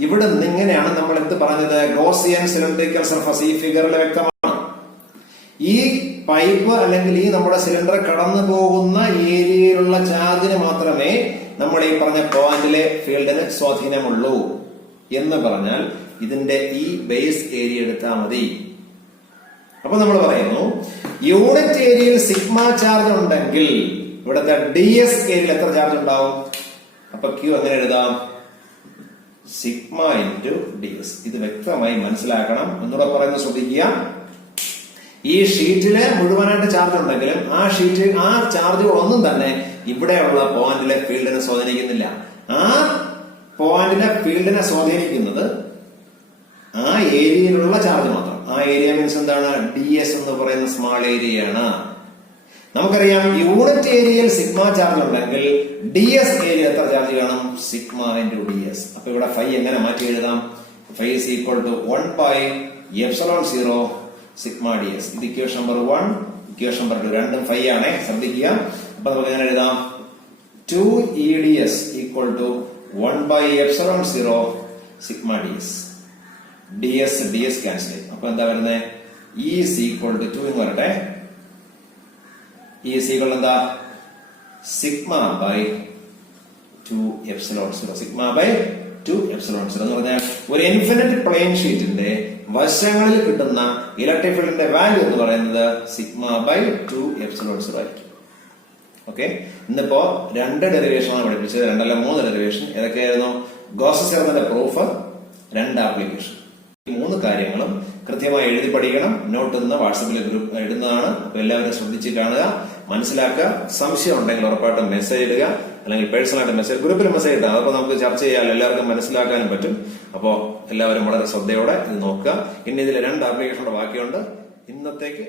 ഇവിടെ ഇങ്ങനെയാണ് നമ്മൾ എന്ത് പറഞ്ഞത്? Gaussian cylindrical surface. ഈ ഫിഗറിൽ വ്യക്തമാണ്. ഈ പൈപ്പ് അല്ലെങ്കിൽ ഈ നമ്മുടെ സിലിണ്ടർ കടന്നു പോകുന്ന ഏരിയയിലുള്ള ചാർജിന് മാത്രമേ നമ്മൾ ഈ പറഞ്ഞ പോയിന്റിലെ ഫീൽഡിന് സ്വാധീനമുള്ളൂ എന്ന് പറഞ്ഞാൽ ഇതിന്റെ ഈ ബേസ് ഏരിയ എടുത്താൽ മതി. അപ്പൊ നമ്മൾ പറയുന്നു യൂണിറ്റ് ഏരിയയിൽ സിഗ്മ ചാർജ് ഉണ്ടെങ്കിൽ ഇവിടുത്തെ DS ഏരിയയിൽ എത്ര ചാർജ് ഉണ്ടാവും? അപ്പൊ Q എങ്ങനെ എഴുതാം? Sigma into DS. ഇത് വ്യക്തമായി മനസ്സിലാക്കണം. ഒന്നുകൂടെ പറയുന്നത് ശ്രദ്ധിക്കുക. ഈ ഷീറ്റില് മുഴുവനായിട്ട് ചാർജ് ഉണ്ടെങ്കിലും ആ ചാർജുകളൊന്നും തന്നെ ഇവിടെയുള്ള പോയിന്റിലെ ഫീൽഡിനെ സ്വാധീനിക്കുന്നില്ല. ആ പോയിന്റിലെ ഫീൽഡിനെ സ്വാധീനിക്കുന്നത് ആ ഏരിയയിലുള്ള ചാർജ് മാത്രം. ആ ഏരിയ മീൻസ് എന്താണ്? DS എന്ന് പറയുന്ന സ്മാൾ ഏരിയയാണ്. നമുക്കറിയാം യൂണിറ്റ് ഏരിയയിൽ സിഗ്മ ചാർജ് ഉണ്ടെങ്കിൽ DS ഏരിയ എത്ര ചാർജ് കാണും? Sigma into DS. അപ്പൊ ഇവിടെ φ എങ്ങനെ മാറ്റി എഴുതാം? φ is equal to 1/ε0 sigma DS. ഇത് ഇക്വേഷൻ നമ്പർ 1, ഇക്വേഷൻ നമ്പർ 2. രണ്ടും φ ആണ്, ശ്രദ്ധിക്കുക. അപ്പൊ നമുക്ക് എങ്ങനെ എഴുതാം? 2EDS equal to 1/ε0 sigma DS. DS cancel ചെയ്യും. അപ്പൊ എന്താ വരുന്നത്? E is equal to 2 എന്ന് വരട്ടെ. E is equal എന്താ? Sigma by 2ε0. സിഗ്മ ബൈ 2ε0 എന്ന് പറഞ്ഞാൽ ഒരു ഇൻഫിനിറ്റ് പ്ലെയിൻ ഷീറ്റിന്റെ വശങ്ങളിൽ കിട്ടുന്ന ഇലക്ട്രിക് ഫീൽഡിന്റെ വാല്യൂ എന്ന് പറയുന്നത് സിഗ്മ ബൈ 2ε0 ആയിരിക്കും. ഓക്കെ, ഇന്നിപ്പോ 2 ഡെറിവേഷനാണ് പഠിപ്പിച്ചത്, 2 അല്ല 3 ഡെറിവേഷൻ. ഏതൊക്കെയായിരുന്നു? ഗോസസ് തിയറത്തിന്റെ പ്രൂഫ്, 2 ആപ്ലിക്കേഷൻ. ഈ 3 കാര്യങ്ങളും കൃത്യമായി എഴുതി പഠിക്കണം. നോട്ട് ഇന്ന് വാട്സപ്പിൽ ഗ്രൂപ്പ് ഇടുന്നതാണ്. അപ്പൊ എല്ലാവരും ശ്രദ്ധിച്ച് കാണുക, മനസ്സിലാക്കുക. സംശയം ഉണ്ടെങ്കിൽ ഉറപ്പായിട്ടും മെസ്സേജ് ഇടുക, അല്ലെങ്കിൽ പേഴ്സണലായിട്ട് മെസ്സേജ്, ഗ്രൂപ്പിൽ മെസ്സേജ് ഇട്ടാൽ അതൊക്കെ നമുക്ക് ചർച്ച ചെയ്യാൻ എല്ലാവർക്കും മനസ്സിലാക്കാനും പറ്റും. അപ്പോ എല്ലാവരും വളരെ ശ്രദ്ധയോടെ ഇത് നോക്കുക. ഇനി ഇതിൽ 2 ആപ്ലിക്കേഷനുടെ ബാക്കിയുണ്ട്. ഇന്നത്തേക്ക്